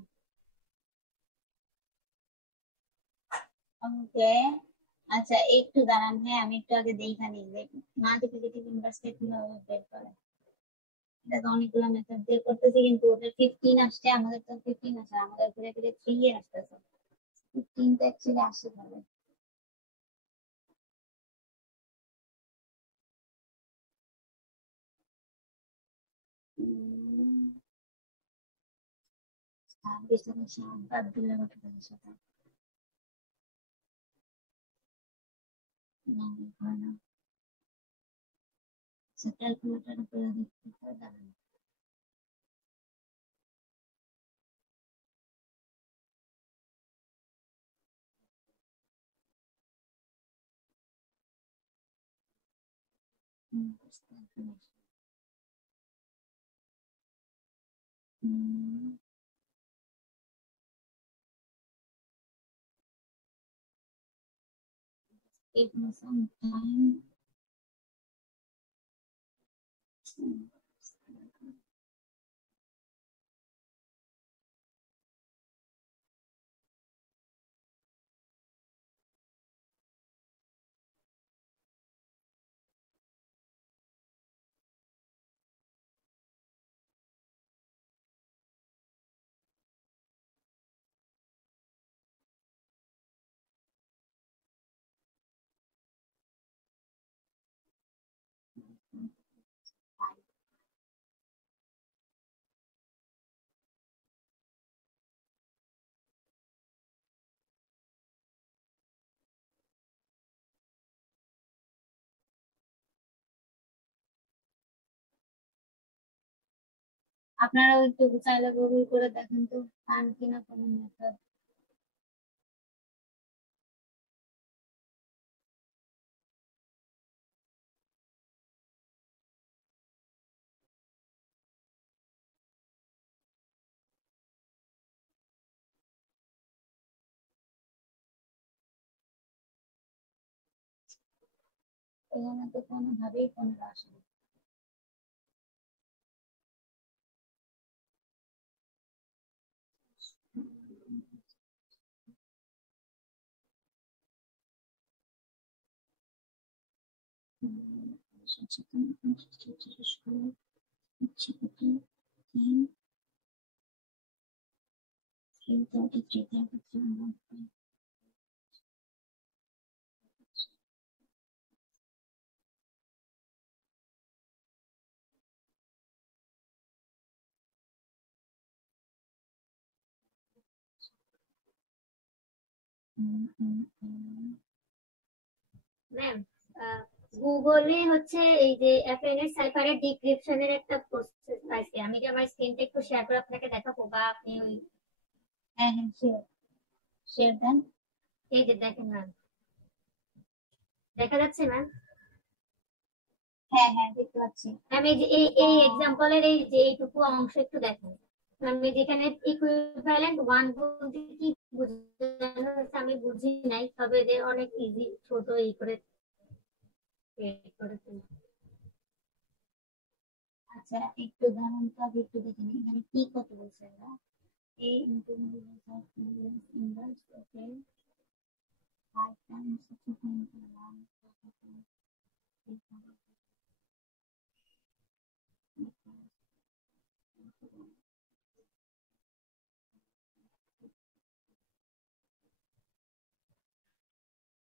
ওকে আচ্ছা একটু দাঁড়ান, হ্যাঁ আমি একটু আগে দেখা নিই যে মাল্টিপ্লিকেটিভ ইনভার্সটা কিভাবে বের করে। এটা তো অনেকগুলো মেথড দিয়ে করতেছি, কিন্তু ওদের 15 আসছে, আমাদের তো 15 আসে, আমাদের ঘুরে ঘুরে 3 এ আসতেছে। 15 তো অ্যাকচুয়ালি আসে ভাবে। বিশাল সাত বাদ দিলে কত থাকে সেটা? না হয় না, ক্যালকুলেটার উপরে দেখতে হয়, দাঁড়ান। Give me some time. আপনারাও একটু চাইলে গুগল করে দেখেন তো পান কিনা কোনো মেথড। এখানে তো কোনোভাবেই কোনো আসে না। সচেতন করে হচ্ছে কত 3 333 ম্যাম গুগলে হচ্ছে এই যে এফএনএস সাইফারের ডিক্রিপশনের একটা প্রসেস পাইছি, আমি কি আমার স্ক্রিনটা একটু শেয়ার করে আপনাকে দেখাবো, বা আপনি ওই হ্যাঁ হ্যাঁ শিওর শেয়ার দেন। এই যে দেখেন ম্যাম, দেখা যাচ্ছে ম্যাম? হ্যাঁ হ্যাঁ দেখতে পাচ্ছি। ম্যাম এই যে এই এক্সাম্পলের এই যে এইটুকু অংশ একটু দেখেন। আমি যেখানে ইকুইভ্যালেন্ট ওয়ান বলতে কি বোঝানো হয়েছে আমি বুঝি নাই, তবে এদের অনেক ইজি ছোট এই করে করেছেন। আচ্ছা একটু দাঁড়ান তো, আগে একটু দেখে নিই এখানে কি কত বলছে এরা। a into inverse, okay, 5 times 2.1.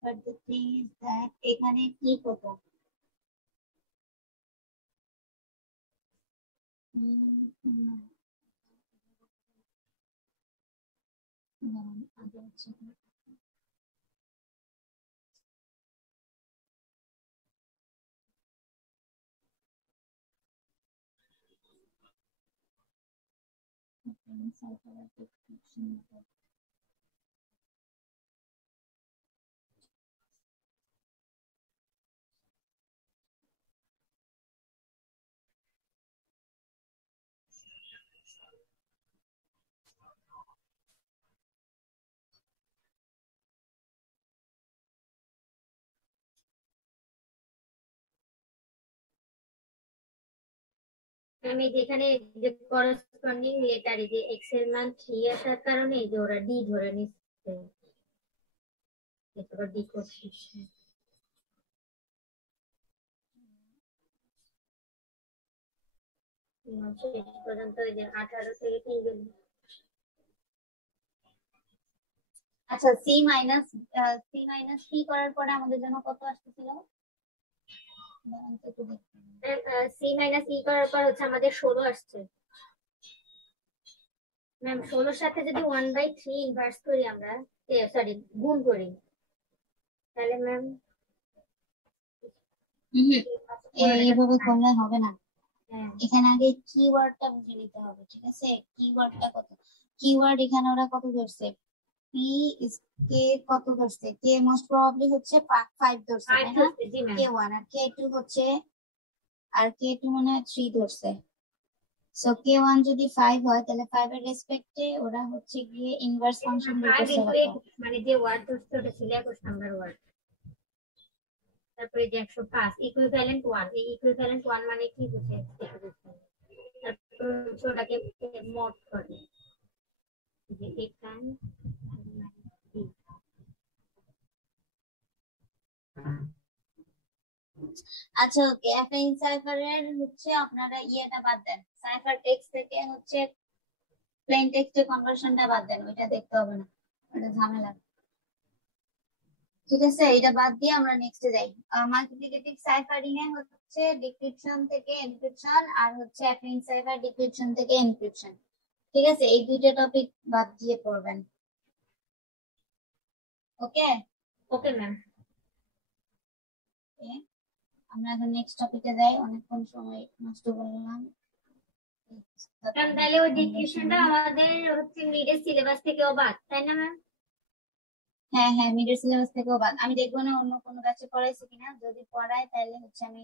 but the thing is that এখানে কি হতো আগে হচ্ছে আমি যেখানে যে করসপন্ডিং লেটারে যে এক্স এর মান 3 আসার কারণে যে ওরা ডি ধরে নিচ্ছে এটা ডি করছে শেষ পর্যন্ত এই যে 18 থেকে 3 গেল। আচ্ছা সি মাইনাস সি করার পরে আমাদের জন্য কত আসতেছিল সি মাইনাস ই করার পর হচ্ছে আমাদের 16 আসছে ম্যাম। 16 সাথে যদি 1/3 ইনভার্স করি আমরা, সরি গুণ করি, তাহলে ম্যাম এইভাবে করলে হবে না। হ্যাঁ এখানে আগে কিওয়ার্ডটা বুঝে নিতে হবে, ঠিক আছে? কিওয়ার্ডটা কত, কিওয়ার্ড এখানে ওরা কত ধরছে, পি ইজ কে কত ধরছে, কে মোস্ট প্রবাবলি হচ্ছে 5 ধরছে, তাই না? জি ম্যাম। কে 1 আর কে 2 হচ্ছে, আর কে 2 মানে 3 ধরছে। সো কে 1 যদি 5 হয় তাহলে 5 এর রেসপেক্টে ওরা হচ্ছে গিয়ে ইনভার্স ফাংশন বের করতে পারবে। মানে যে ওয়ার্ড ধরছে ওটা ছিল 21 নাম্বার ওয়ার্ড। তারপরে যে 105 ইকুইভ্যালেন্ট 1, এই ইকুইভ্যালেন্ট 1 মানে কি বুঝে তারপর ওটাকে মোড করে যে এখানে আচ্ছা ওকে, এফএন সাইফারের হচ্ছে আপনারা ইয়েটা বাদ দেন, সাইফার টেক্সট থেকে হচ্ছে প্লেন টেক্সটে কনভার্সনটা বাদ দেন, ওইটা দেখতে হবে না, ওটা ঝামেলা। ঠিক আছে, এটা বাদ দিয়ে আমরা নেক্সটে যাই। মাল্টিপ্লিকেটিভ সাইফারিং এ হচ্ছে ডিক্রিপশন থেকে এনক্রিপশন, আর হচ্ছে এফএন সাইফার ডিক্রিপশন থেকে এনক্রিপশন। ঠিক আছে, এই দুইটা টপিক বাদ দিয়ে পড়বেন। ওকে ওকে ম্যাম। আমরা এখন নেক্সট টপিকে যাই, অনেকক্ষণ সময় নষ্ট করলাম। ম্যাম তাহলে ওই ডিসক্রিপশনটা আমাদের হচ্ছে মিডের সিলেবাস থেকেও বাদ, তাই না ম্যাম? হ্যাঁ হ্যাঁ, মিডল সিলেবাস থেকেও বাদ। আমি দেখবো না অন্য কোনো ব্যাচে পড়াইছে কিনা, যদি পড়ায় তাহলে হচ্ছে আমি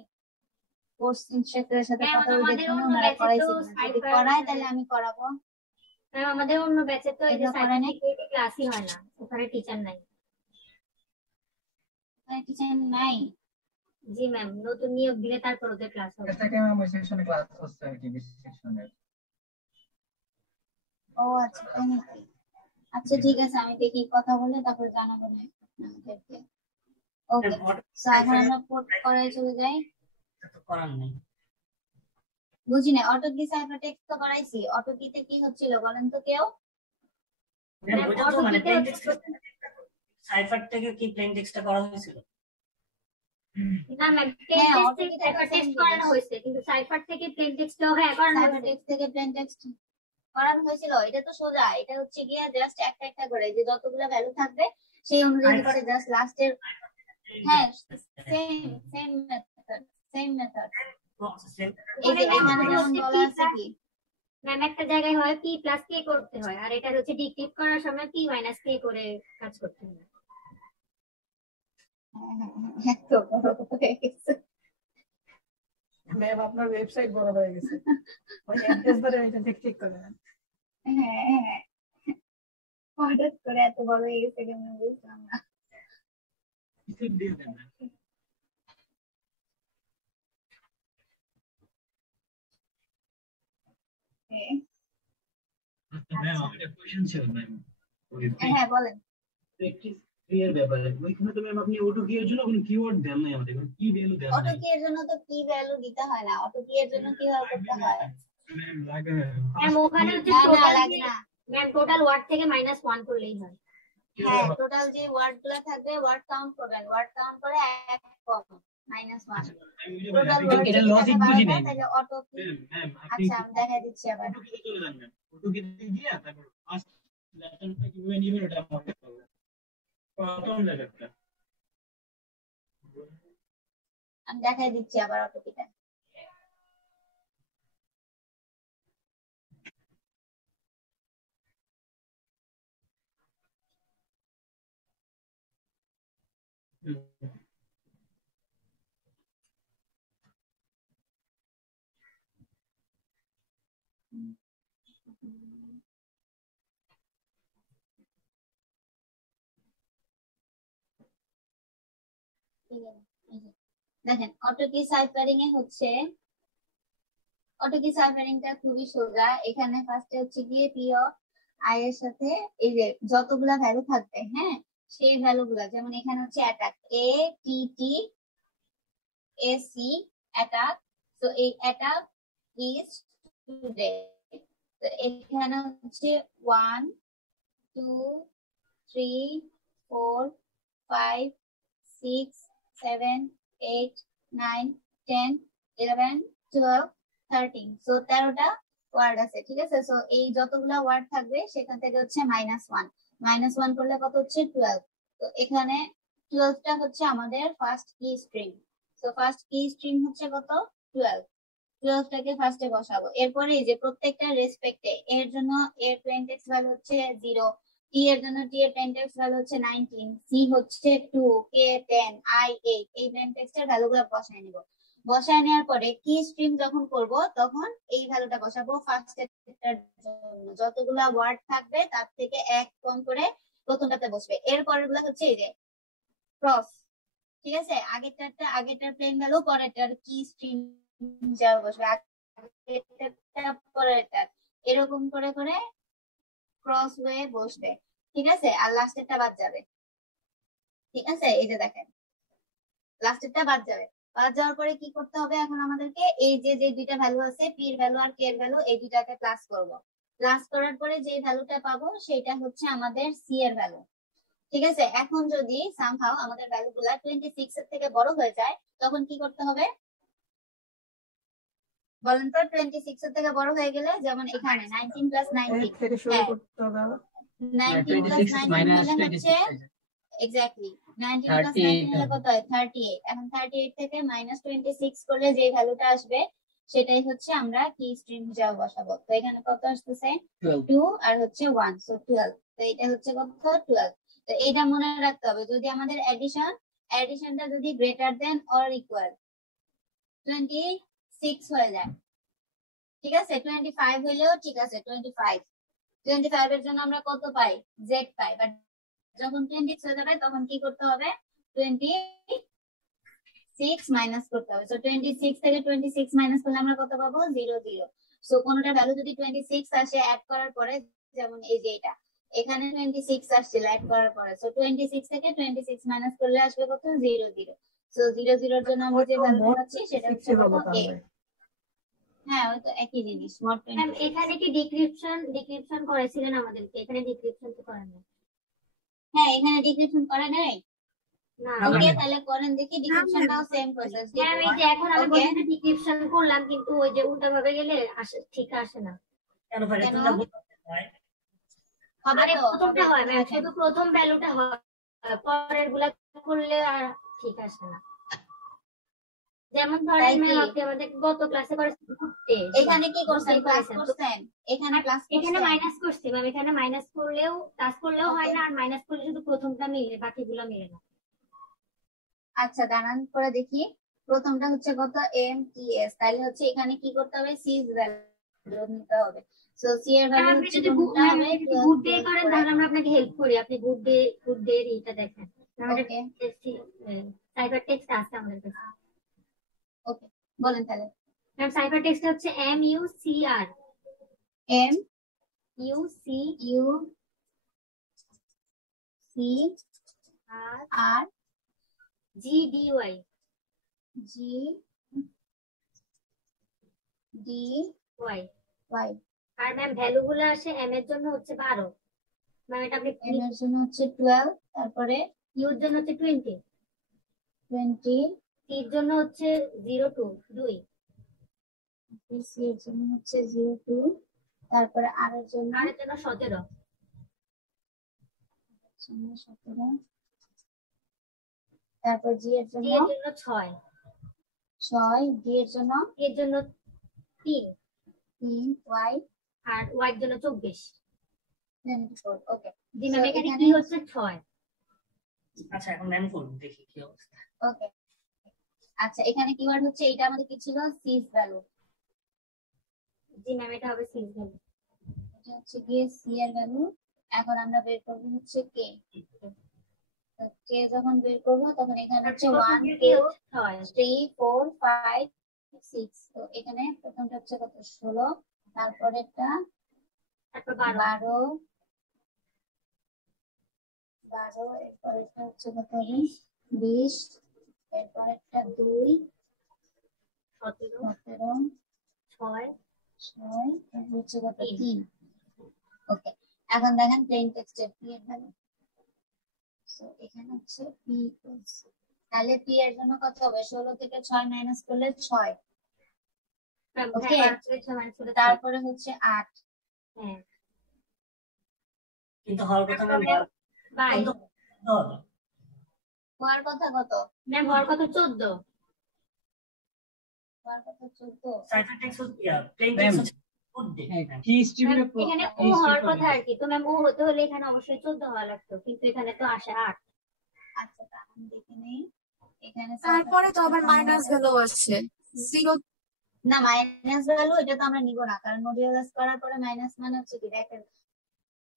কোর্স ইনস্ট্রাক্টরের সাথে হ্যাঁ, কথা বলে আমাদের দেখবো না অন্য ওনারা batch এ পড়াইছে তো কিনা, যদি cyber- পড়ায় তাহলে আমি করাবো। ম্যাম আমাদের অন্য ব্যাচে তো এই যে এগুলো পড়ায় নাই? সাইবার ক্লাসই হয় না, ওখানে টিচার নাই। টিচার নাই? জি ম্যাম, নতুন নিয়োগ দিলে তারপর ওদের ক্লাস হবে। থেকে ম্যাম ওই সেকশনে ক্লাস হচ্ছে আর কি, বেশি সেকশনের। ও আচ্ছা, তাই নাকি? আচ্ছা ঠিক আছে, আমি দেখি কথা বলে তারপর জানাবো না আপনাদেরকে। ওকে, সো এখন আমরা কোড করে চলে যাই। তো করার নেই। বুঝি না, অটো কি সাইফার টেক্সট তো করাইছি, অটো কিতে কি হচ্ছিল বলেন তো কেউ? ম্যাম, ওইটা তো মানে অটোকিতে প্লেন টেক্সট সাইফার থেকে কি প্লেন টেক্সটটা করা হয়েছিল? না ম্যাম, হ্যাঁ, প্লেন অটোকিতে টেক্সট সাইফার একটা টেক্সট same করানো জিনিস। হয়েছে, কিন্তু সাইফার থেকে প্লেন টেক্সটও হ্যাঁ করানো সাইফার হয়েছে। টেক্সট থেকে প্লেন টেক্সট করানো হয়েছিল, এটা তো সোজা, এটা হচ্ছে গিয়ে জাস্ট একটা একটা করে যে যতগুলো ভ্যালু থাকবে সেই অনুযায়ী করে জাস্ট লাস্টের। হ্যাঁ, সেম মেথড। এই যে এখানে যেমন বলা আছে কি, ম্যাম একটা জায়গায় হয় পি প্লাস কে করতে হয়, আর এটা হচ্ছে ডিক্রিপ্ট করার সময় পি মাইনাস কে করে কাজ করতে হয়। এত বড় হয়ে গেছে। ম্যাম আপনার ওয়েবসাইট বড় হয়ে গেছে, ওই অ্যাড্রেস ধরে এটা ঠিক করে নেন। হ্যাঁ, হঠাৎ করে এত বড় হয়ে গেছে কেন বুঝলাম না। হ্যাঁ বলেন। অটো কি এর জন্য তো কি ভ্যালু দিতে হয় না, অটো কি এর জন্য কিভাবে করতে হয়? ম্যাম ওখানে হচ্ছে না না, টোটাল লাগে না। ম্যাম টোটাল ওয়ার্ড থেকে -1 করলেই হয়। হ্যাঁ টোটাল যে ওয়ার্ড গুলা থাকবে ওয়ার্ড কাউন্ট করবেন, ওয়ার্ড কাউন্ট করে এক কম -1 টোটাল ওয়ার্ড এটা যদি লজিক থাকে বুঝি 12টা নাই তাহলে অটো কি ম্যাম আপনি আচ্ছা আমি দেখাই দিচ্ছি আবার। চলে যান ম্যাম অটোকে দিয়ে তারপর ফার্স্ট লেসনটা কিভাবে নেবেন ওটা মনে করবেন প্রথম লেভেলটা। আমি দেখাই দিচ্ছি আবার অটো কিটা। দেখেন অটো কি সাইফারিং এ হচ্ছে, অটো কি সাইফারিংটা খুবই সোজা। এখানে ফার্স্টে হচ্ছে গিয়ে পি অফ আই এর সাথে এই যে যতগুলা ভ্যালু থাকবে, হ্যাঁ সেই ভ্যালু গুলা, যেমন এখানে হচ্ছে attack A T T A C attack, তো এই অ্যাটাক ইজ টুডে, তো এখানে হচ্ছে 1 2 3 4 5 6 7 8 9 10 11 12 13, সো 13টা ওয়ার্ড আছে, ঠিক আছে। সো এই যতগুলা ওয়ার্ড থাকবে সেখান থেকে হচ্ছে -1 করলে কত হচ্ছে 12, তো এখানে 12টা হচ্ছে আমাদের ফার্স্ট কি স্ট্রিং। সো ফার্স্ট কি স্ট্রিং হচ্ছে কত 12টাকে ফার্স্টে বসাবো। এরপরে এই যে প্রত্যেকটা রেসপেক্টে এর জন্য এর প্লেনটেক্সট ভ্যালু হচ্ছে 0, টি এর জন্য টি এর প্লেনটেক্সট ভ্যালু হচ্ছে 19, সি হচ্ছে 2, কে 10, আই 8, এই প্লেনটেক্সটের ভ্যালুগুলো বসায় নিব। বসায় নেওয়ার পরে কি স্ট্রিং যখন করব তখন এই ভ্যালুটা বসাবো ফার্স্ট এর জন্য, যতগুলা ওয়ার্ড থাকবে তার থেকে এক কম করে প্রথমটাতে বসবে। এরপরের গুলো হচ্ছে এই যে ক্রস, ঠিক আছে, আগেরটার প্লেন ভ্যালু পরেরটার কি স্ট্রিং যা বসবে, আগেরটা পরেরটা, এরকম করে করে ক্রস হয়ে বসবে, ঠিক আছে। আর লাস্টেরটা বাদ যাবে, ঠিক আছে। এই যে দেখেন লাস্টেরটা বাদ যাবে, বাদ যাওয়ার পরে কি করতে হবে এখন আমাদেরকে, এই যে যে দুইটা ভ্যালু আছে পি এর ভ্যালু আর কে এর ভ্যালু, এই দুইটাকে প্লাস করব। প্লাস করার পরে যে ভ্যালুটা পাবো সেটা হচ্ছে আমাদের সি এর ভ্যালু, ঠিক আছে। এখন যদি সামহাউ আমাদের ভ্যালুগুলা 26 এর থেকে বড় হয়ে যায় তখন কি করতে হবে বলেন তো? 26 এর থেকে বড় হয়ে গেলে যেমন এখানে 19 প্লাস 19, থেকে শুরু হ্যাঁ করতে হবে। 19 প্লাস 26 19 minus হলে হচ্ছে 26 এক্স্যাক্টলি 19 প্লাস 19 হলে কত হয় 38। এখন 38 থেকে -26 করলে যে ভ্যালুটা আসবে সেটাই হচ্ছে আমরা কি স্ট্রিং হিসাবে বসাবো। তো এখানে কত আসতেছে 2 আর হচ্ছে 1, সো 12, তো এটা হচ্ছে কত 12। তো এটা মনে রাখতে হবে যদি আমাদের অ্যাডিশনটা যদি গ্রেটার দেন অর ইকুয়াল 26 হয়ে যায়, ঠিক আছে। 25 হইলেও ঠিক আছে, 25 এর জন্য আমরা কত পাই z পাই, বাট যখন 26 হয়ে যাবে তখন কি করতে হবে 26 মাইনাস করতে হবে। সো 26 থেকে 26 মাইনাস করলে আমরা কত পাবো 0 0। সো কোনটা ভ্যালু যদি 26 আসে অ্যাড করার পরে, যেমন এই যে এটা এখানে 26 আসছিল অ্যাড করার পরে, সো 26 থেকে 26 মাইনাস করলে আসবে কত 0 0। সো 0 0 এর জন্য আমরা যে ভ্যালুটা পাচ্ছি সেটা হচ্ছে কত a। হ্যাঁ ওই তো একই জিনিস মোট ম্যাম 26। এখানে কি ডিক্রিপশন করেছিলেন আমাদেরকে? এখানে ডিক্রিপশন তো করেন না। হ্যাঁ এখানে ডিক্রিপশন করা নেই, না ওকে তাহলে করেন দেখি ডিক্রিপশনটাও সেম প্রসেস। ম্যাম এই যে এখন আমি ওকে বলছি ডিক্রিপশন করলাম কিন্তু ওই যে উল্টা ভাবে গেলে আসে ঠিক আসে না। কেন পারে কেন? তোমরা বলতে হয় হবে আরে তো প্রথমটা হয় ম্যাম, দেখেন। শুধু প্রথম ভ্যালুটা হয়, পরের গুলা করলে আর ঠিক আসে না। যেমন ধরেন তাই কি? ম্যাম আপনি আমাদের গত ক্লাসে করেছেন ঘুরতে, এখানে কি করছেন ক্লাস করেছেন। করছেন, এখানে ক্লাস এখানে করছেন। মাইনাস করছি ম্যাম, এখানে মাইনাস করলেও প্লাস করলেও হয় Okay. না, আর মাইনাস করলে শুধু প্রথমটা মিলে বাকিগুলো মিলে না। আচ্ছা দাঁড়ান করে দেখি, প্রথমটা হচ্ছে কত MTS, তাহলে হচ্ছে এখানে কি করতে হবে সি এর ভ্যালু নিতে হবে। সো সি এর ভ্যালু আপনি হচ্ছে যদি কোনটা হবে গুড ডে করেন তাহলে আমরা আপনাকে হেল্প করি, আপনি গুড ডে এর এটা দেখেন। আমাদের ওকে সাইবার টেক্সট আছে আমাদের কাছে। ওকে বলেন তাহলে। ম্যাম সাইবার টেক্সট হচ্ছে MUCR M UC U C R GDY G D Y। Y। আর ম্যাম ভ্যালু গুলো আসে M এর জন্য হচ্ছে 12, মানে এটা আপনি m এর জন্য হচ্ছে 12, তারপরে ইউর জন্য হচ্ছে 20, 20, সি এর জন্য হচ্ছে 0 2 2, c এর জন্য হচ্ছে 0 2, তারপরে r এর জন্য আর এর জন্য 17, 17, তারপর g এর জি জন্য এর জন্য 6, 6, d এর জন্য টি এর জন্য 3, 3, y আর ওয়াই এর জন্য 24। 24. ওকে, জি ম্যাম, So, এখানে এখানে- কি হচ্ছে 6। আচ্ছা এখন ম্যাম করুন দেখি কি অবস্থা। ওকে, আচ্ছা এখানে কিওয়ার্ড হচ্ছে এটা আমাদের কি ছিল, সিজ ভ্যালু। জি ম্যাম, এটা হবে সিক্স ভ্যালু। এটা হচ্ছে গিয়ে সি এর ভ্যালু। এখন আমরা বের করবো হচ্ছে কে। কে যখন বের করবো তখন এখানে হচ্ছে 1 2 3 4 5 6। তো এখানে প্রথমটা হচ্ছে কত, 16, তারপরেরটা তারপর 12, 12, এরপরেরটা হচ্ছে কত হবে, 20, এরপরেরটা 2, 17, 17, 6, 6, এরপর হচ্ছে কত, তিন। 3। ওকে, এখন দেখেন প্লেন টেক্সটের পি এর ভ্যালু। সো এখানে হচ্ছে পি ইকুয়ালস, তাহলে পি এর জন্য কত হবে, 16 থেকে 6 মাইনাস করলে 6, ওকে, তারপরে হচ্ছে 8, হ্যাঁ, কিন্তু হওয়ার কথা ম্যাম বাই হওয়ার কথা কত, ম্যাম, হওয়ার কথা 14। হওয়ার কথা 14। সাইফার টেক্সট হচ্ছে প্লেন Ma'am, টেক্সট হচ্ছে হ্যাঁ, কি স্ট্রিমের এখানে ও হওয়ার কথা আর কি, তো ম্যাম ও হতে হলে এখানে অবশ্যই 14 হওয়া লাগতো, কিন্তু এখানে তো আসে 8। আচ্ছা তাহলে দেখে নেই, এখানে তারপরে তো আবার মাইনাস ভ্যালু আছে 0। না, মাইনাস ভ্যালু এটা তো আমরা নিব না, কারণ মডিউলাস করার পরে মাইনাস মানে হচ্ছে কি ব্যাকের,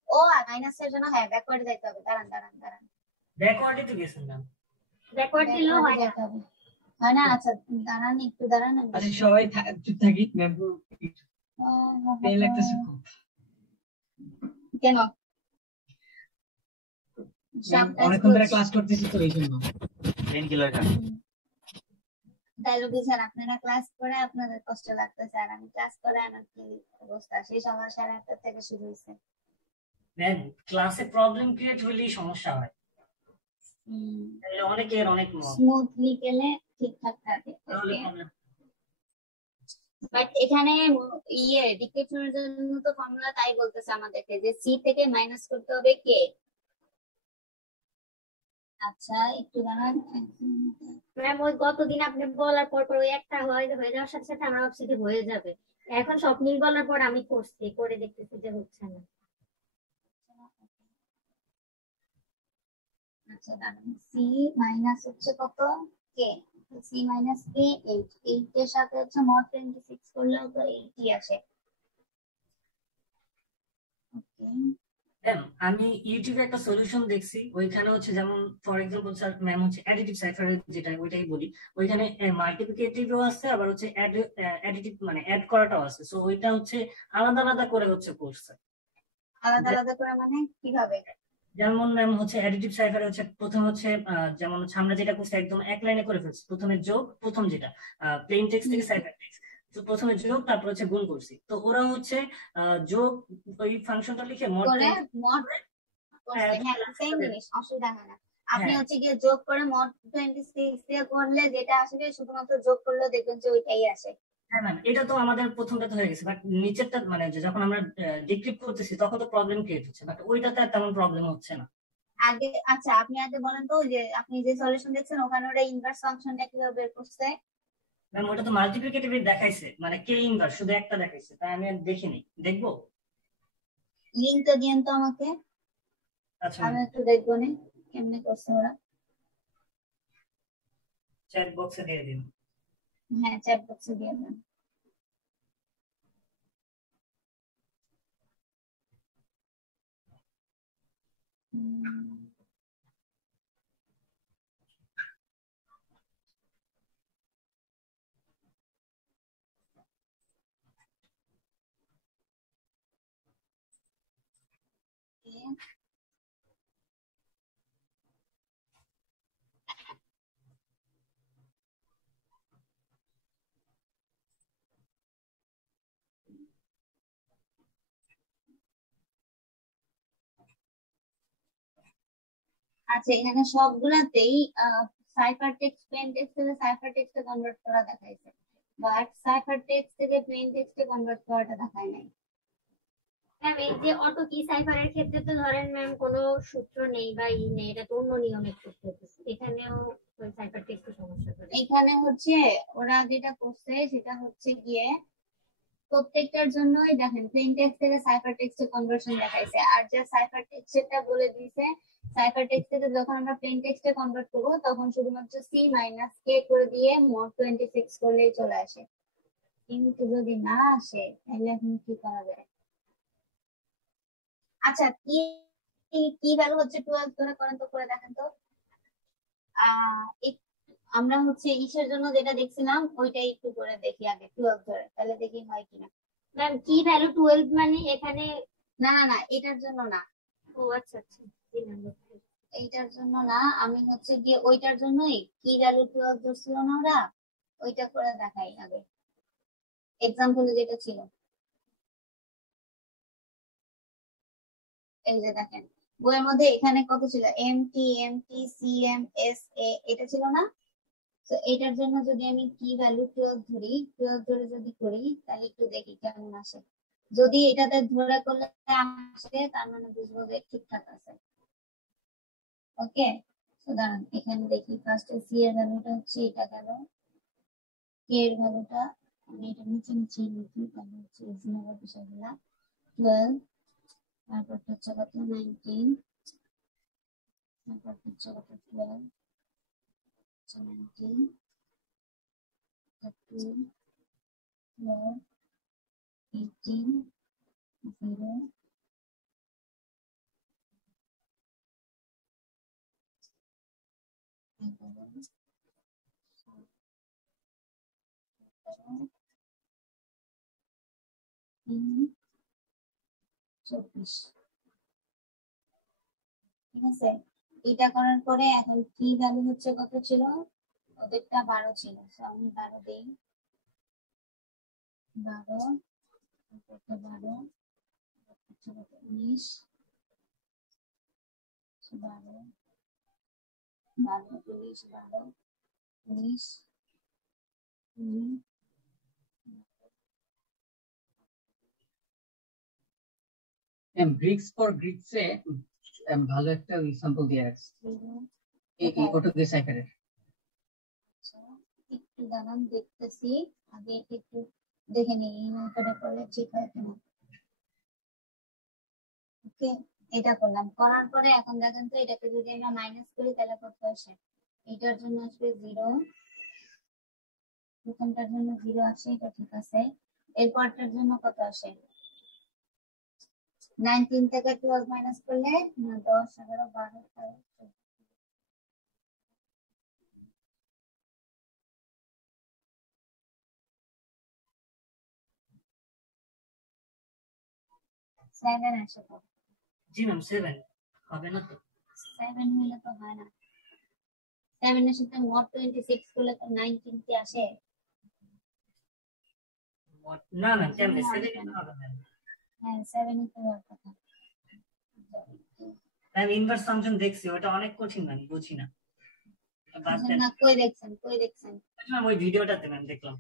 ও মাইনাসের জন্য হ্যাঁ ব্যাকওয়ার্ডে যাইতে হবে। দাঁড়ান ব্যাকওয়ার্ডে তো গেছেন ম্যাম। ব্যাকওয়ার্ড দিলেও হয় না। যাইতে হবে, হয় না? আচ্ছা একটু দাঁড়ান আমি আরে সবাই চুপ থাকি, ম্যাম পেন লাগতেছে খুব। কেন Ma'am, অনেকক্ষণ ধরে ক্লাস করতেছি তো এই জন্য। পেন কিলার খান। তাইলে বুঝেন আপনারা ক্লাস করে আপনাদের কষ্ট লাগতেছে, আর আমি ক্লাস করে আমার কি অবস্থা, সেই সকাল 8:30 থেকে শুরু হয়েছে। ম্যাম ক্লাসে প্রবলেম ক্রিয়েট হলেই সমস্যা হয়, তাহলে অনেকের অনেক স্মুথলি গেলে ঠিকঠাক থাকে। তাহলে প্রবলেম। বাট এখানে ডিক্রিপশনের জন্য তো ফর্মুলা তাই বলতেছে আমাদেরকে যে সি থেকে মাইনাস করতে হবে কে। আচ্ছা একটু দাঁড়ান, ম্যাম ওই গতদিন আপনি বলার পর ওই একটা হয়ে যাওয়ার সাথে সাথে আমার ভাবছি যে হয়ে যাবে, এখন স্বপ্নিল বলার পর আমি করে দেখতেছি যে হচ্ছে না। আচ্ছা দাঁড়ান, সি মাইনাস হচ্ছে কত, কে। সি মাইনাস কে 8, 8 এর সাথে হচ্ছে mod 26 করলেও তো 80 আসে। ওকে, ম্যাম আমি ইউটিউবে একটা সলিউশন দেখছি, ওইখানে হচ্ছে যেমন ফর এক্সাম্পল স্যার ম্যাম হচ্ছে অ্যাডিটিভ সাইফার যেটা ওইটাই বলি, ওইখানে মাল্টিপ্লিকেটিভও আছে আবার হচ্ছে অ্যাডিটিভ মানে অ্যাড করাটাও আছে, সো ওইটা হচ্ছে আলাদা আলাদা করে হচ্ছে করছে। আলাদা আলাদা করে মানে কিভাবে? যেমন ম্যাম হচ্ছে অ্যাডিটিভ সাইফারে হচ্ছে প্রথমে হচ্ছে যেমন হচ্ছে আমরা যেটা করছি একদম এক লাইনে করে ফেলছি, প্রথমে যোগ, প্রথম যেটা প্লেন টেক্সট থেকে সাইফার টেক্সট, তো প্রথমে যোগ তারপর হচ্ছে গুণ করছি, তো ওরা হচ্ছে যোগ ওই ফাংশনটা লিখে মোট করে mod করছে, হ্যাঁ সেম জিনিস, অসুবিধা হয় না। আপনি হ্যাঁ। হচ্ছে গিয়ে যোগ করে mod 26 দিয়ে করলে যেটা আসবে শুধুমাত্র যোগ করলে দেখবেন যে ওইটাই আসে। হ্যাঁ ম্যাম, এটা তো আমাদের প্রথমটা তো হয়ে গেছে, বাট নিচেরটা মানে যে যখন আমরা ডিক্রিপ্ট করতেছি তখন তো প্রবলেম ক্রিয়েট হচ্ছে, বাট ওইটাতে আর তেমন প্রবলেম হচ্ছে না। আগে আচ্ছা আপনি আগে বলেন তো যে আপনি যে সলিউশন দেখছেন ওখানে ওটা ইনভার্স ফাংশনটা কিভাবে বের করছে? ম্যাম ওটা তো মাল্টিপ্লিকেটিভ দেখাইছে, মানে কে ইনভার্স শুধু একটা দেখাইছে, তাই আমি আর দেখিনি, দেখবো। লিংকটা দিয়েন তো আমাকে, আচ্ছা আমি একটু দেখবো নে কেমনে করছে ওরা। চ্যাট বক্সে দিয়ে দিন। হ্যাঁ চ্যাট বক্সে দিয়ে দেন। আচ্ছা এখানে সবগুলাতেই সাইফার টেক্সট প্লেন টেক্সট থেকে সাইফার টেক্সটে কনভার্ট করা দেখাইছে, বাট সাইফার টেক্সট থেকে প্লেন টেক্সটে কনভার্ট করাটা দেখায় নাই। ম্যাম এই যে অটো কি সাইফারের ক্ষেত্রে তো ধরেন ম্যাম কোনো সূত্র নেই বা নেই, এটা তো অন্য নিয়মে করতে হচ্ছে, এখানেও ওই সাইফার টেক্সট সমস্যা করে। এখানে হচ্ছে ওরা যেটা করছে সেটা হচ্ছে গিয়ে প্রত্যেকটার জন্যই দেখেন প্লেন টেক্সট থেকে সাইফার টেক্সটে কনভার্সন দেখাইছে, আর যা সাইফার টেক্সটটা বলে দিয়েছে সাইফার টেক্সট থেকে যখন আমরা প্লেন টেক্সটে কনভার্ট করব তখন শুধুমাত্র সি মাইনাস কে করে দিয়ে মোড 26 করলেই চলে আসে। কিন্তু যদি না আসে তাহলে এখন কি করা যায়? আচ্ছা কি কি ভ্যালু হচ্ছে 12 ধরে করেন তো, করে দেখেন তো। আমরা হচ্ছে ইসের জন্য যেটা দেখছিলাম ওইটাই একটু করে দেখি আগে 12 ধরে, তাহলে দেখি হয় কিনা। ম্যাম কি ভ্যালু 12 মানে এখানে? না না না এটার জন্য না, ও আচ্ছা আচ্ছা, জি ম্যাম। এইটার জন্য না, আমি হচ্ছে গিয়ে ওইটার জন্যই কি ভ্যালু 12 ধরছিল না ওরা, ওইটা করে দেখাই আগে এক্সাম্পলে যেটা ছিল। এই যে দেখেন বইয়ের মধ্যে এখানে কত ছিল, M T C M S A, এটা ছিল না? তো এটার জন্য যদি আমি কি ভ্যালু 12 ধরি, 12 ধরে যদি করি তাহলে একটু দেখি কেমন আসে। যদি এটাতে ধরে করলে আসে তার মানে বুঝবো যে ঠিকঠাক আছে। ওকে, তো দাঁড়ান এখানে দেখি ফার্স্টে সি এর ভ্যালুটা হচ্ছে এটা গেল, কে এর ভ্যালুটা আমি এটা নিচে নিচে লিখি, তাহলে হচ্ছে রিজনেবল বিষয়গুলা 12, তারপর হচ্ছে কত 19, তারপর হচ্ছে কত 12, 19, 13, 12, 18, 0, চব্বিশ। ঠিক আছে, এটা করার পরে এখন কি ভ্যালু হচ্ছে কত ছিল, ওদেরটা 12 ছিল, তো আমি 12 দিই, 12, 12, 19, 12, 12, 20, 12, 19, ব্রিক্স ফর গ্রিক্সে ভালো একটা এক্সাম্পল দিয়ে আছে এই অটোকে সাইফারের। একটু দাঁড়ান দেখতেছি, আগে একটু দেখে নিই এই মেথডে করলে ঠিক হয় কিনা। ওকে, এটা করলাম, করার পরে এখন দেখেন তো এটাকে যদি আমরা মাইনাস করি তাহলে কত আসে। এটার জন্য আসবে 0, প্রথমটার জন্য 0 আসে, এটা ঠিক আছে। এরপরটার জন্য কত আসে, 19 থেকে 12 মাইনাস করলে 10, 11, 12, 13, 7 আসে তো। জি ম্যাম 7 হবে না তো? 7 হলে তো হয় না, 7 এর সাথে মোড 26 করলে তো 19 কি আসে? না ম্যাম কেমনে 7 হবে ম্যাম? হ্যাঁ 7 ই তো হওয়ার কথা। ম্যাম ইনভার্স ফাংশন দেখছি, ওটা অনেক কঠিন ম্যাম, বুঝি না। বাদ দেন না কই দেখছেন, কই দেখছেন? ম্যাম ওই ভিডিওটাতে ম্যাম দেখলাম।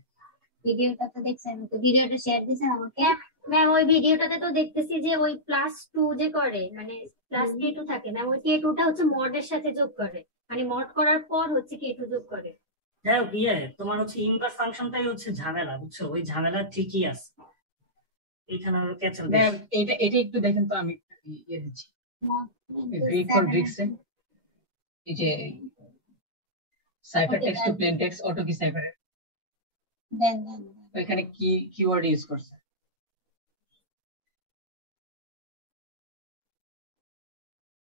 ভিডিওটা তো দেখছেন, তো ভিডিওটা শেয়ার দিছেন আমাকে। ম্যাম ওই ভিডিওটাতে তো দেখতেছি যে ওই +2 যে করে মানে +K2 থাকে ম্যাম, ওই K2 টা হচ্ছে মডের সাথে যোগ করে, মানে মড করার পর হচ্ছে K2 যোগ করে। যাই হোক তোমার হচ্ছে ইনভার্স ফাংশনটাই হচ্ছে ঝামেলা, বুঝছো? ওই ঝামেলা ঠিকই আছে, এখানে আরো ক্যাচাল বেশি। এটা এটা একটু দেখেন তো, আমি ইয়ে দিচ্ছি গ্রিক ফর গ্রিক্সে এই যে cipher text to plane text auto কি সাইফার, দেন এখানে কি কিওয়ার্ড ইউজ করছে।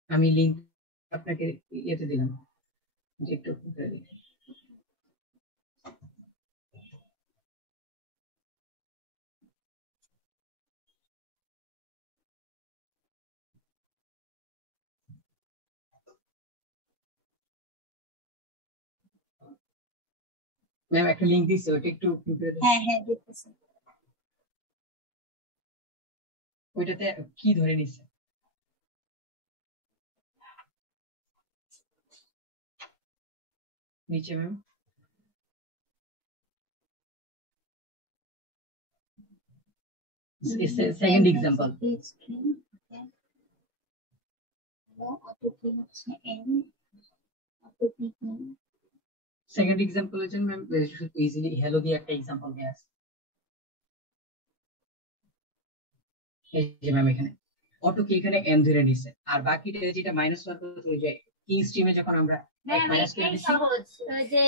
আমি লিংক আপনাকে ইয়েতে দিলাম, যে একটু করে দিই। ম্যাম একটা লিংক দিছে, ওটা একটু হ্যাঁ হ্যাঁ দেখতেছি। ওইটাতে কি ধরে নিছে। নিচে ma'am second example second example এর জন্য ম্যাম ইজিলি হ্যালো দিয়ে একটা এক্সাম্পল দেয়া আছে এই যে ম্যাম এখানে অটো কি এখানে এম ধরে নিছে আর বাকিটা যেটা মাইনাস 1 করতে হয়ে যায় কি স্ট্রিমে যখন আমরা মাইনাস করে দিছি সহজ যে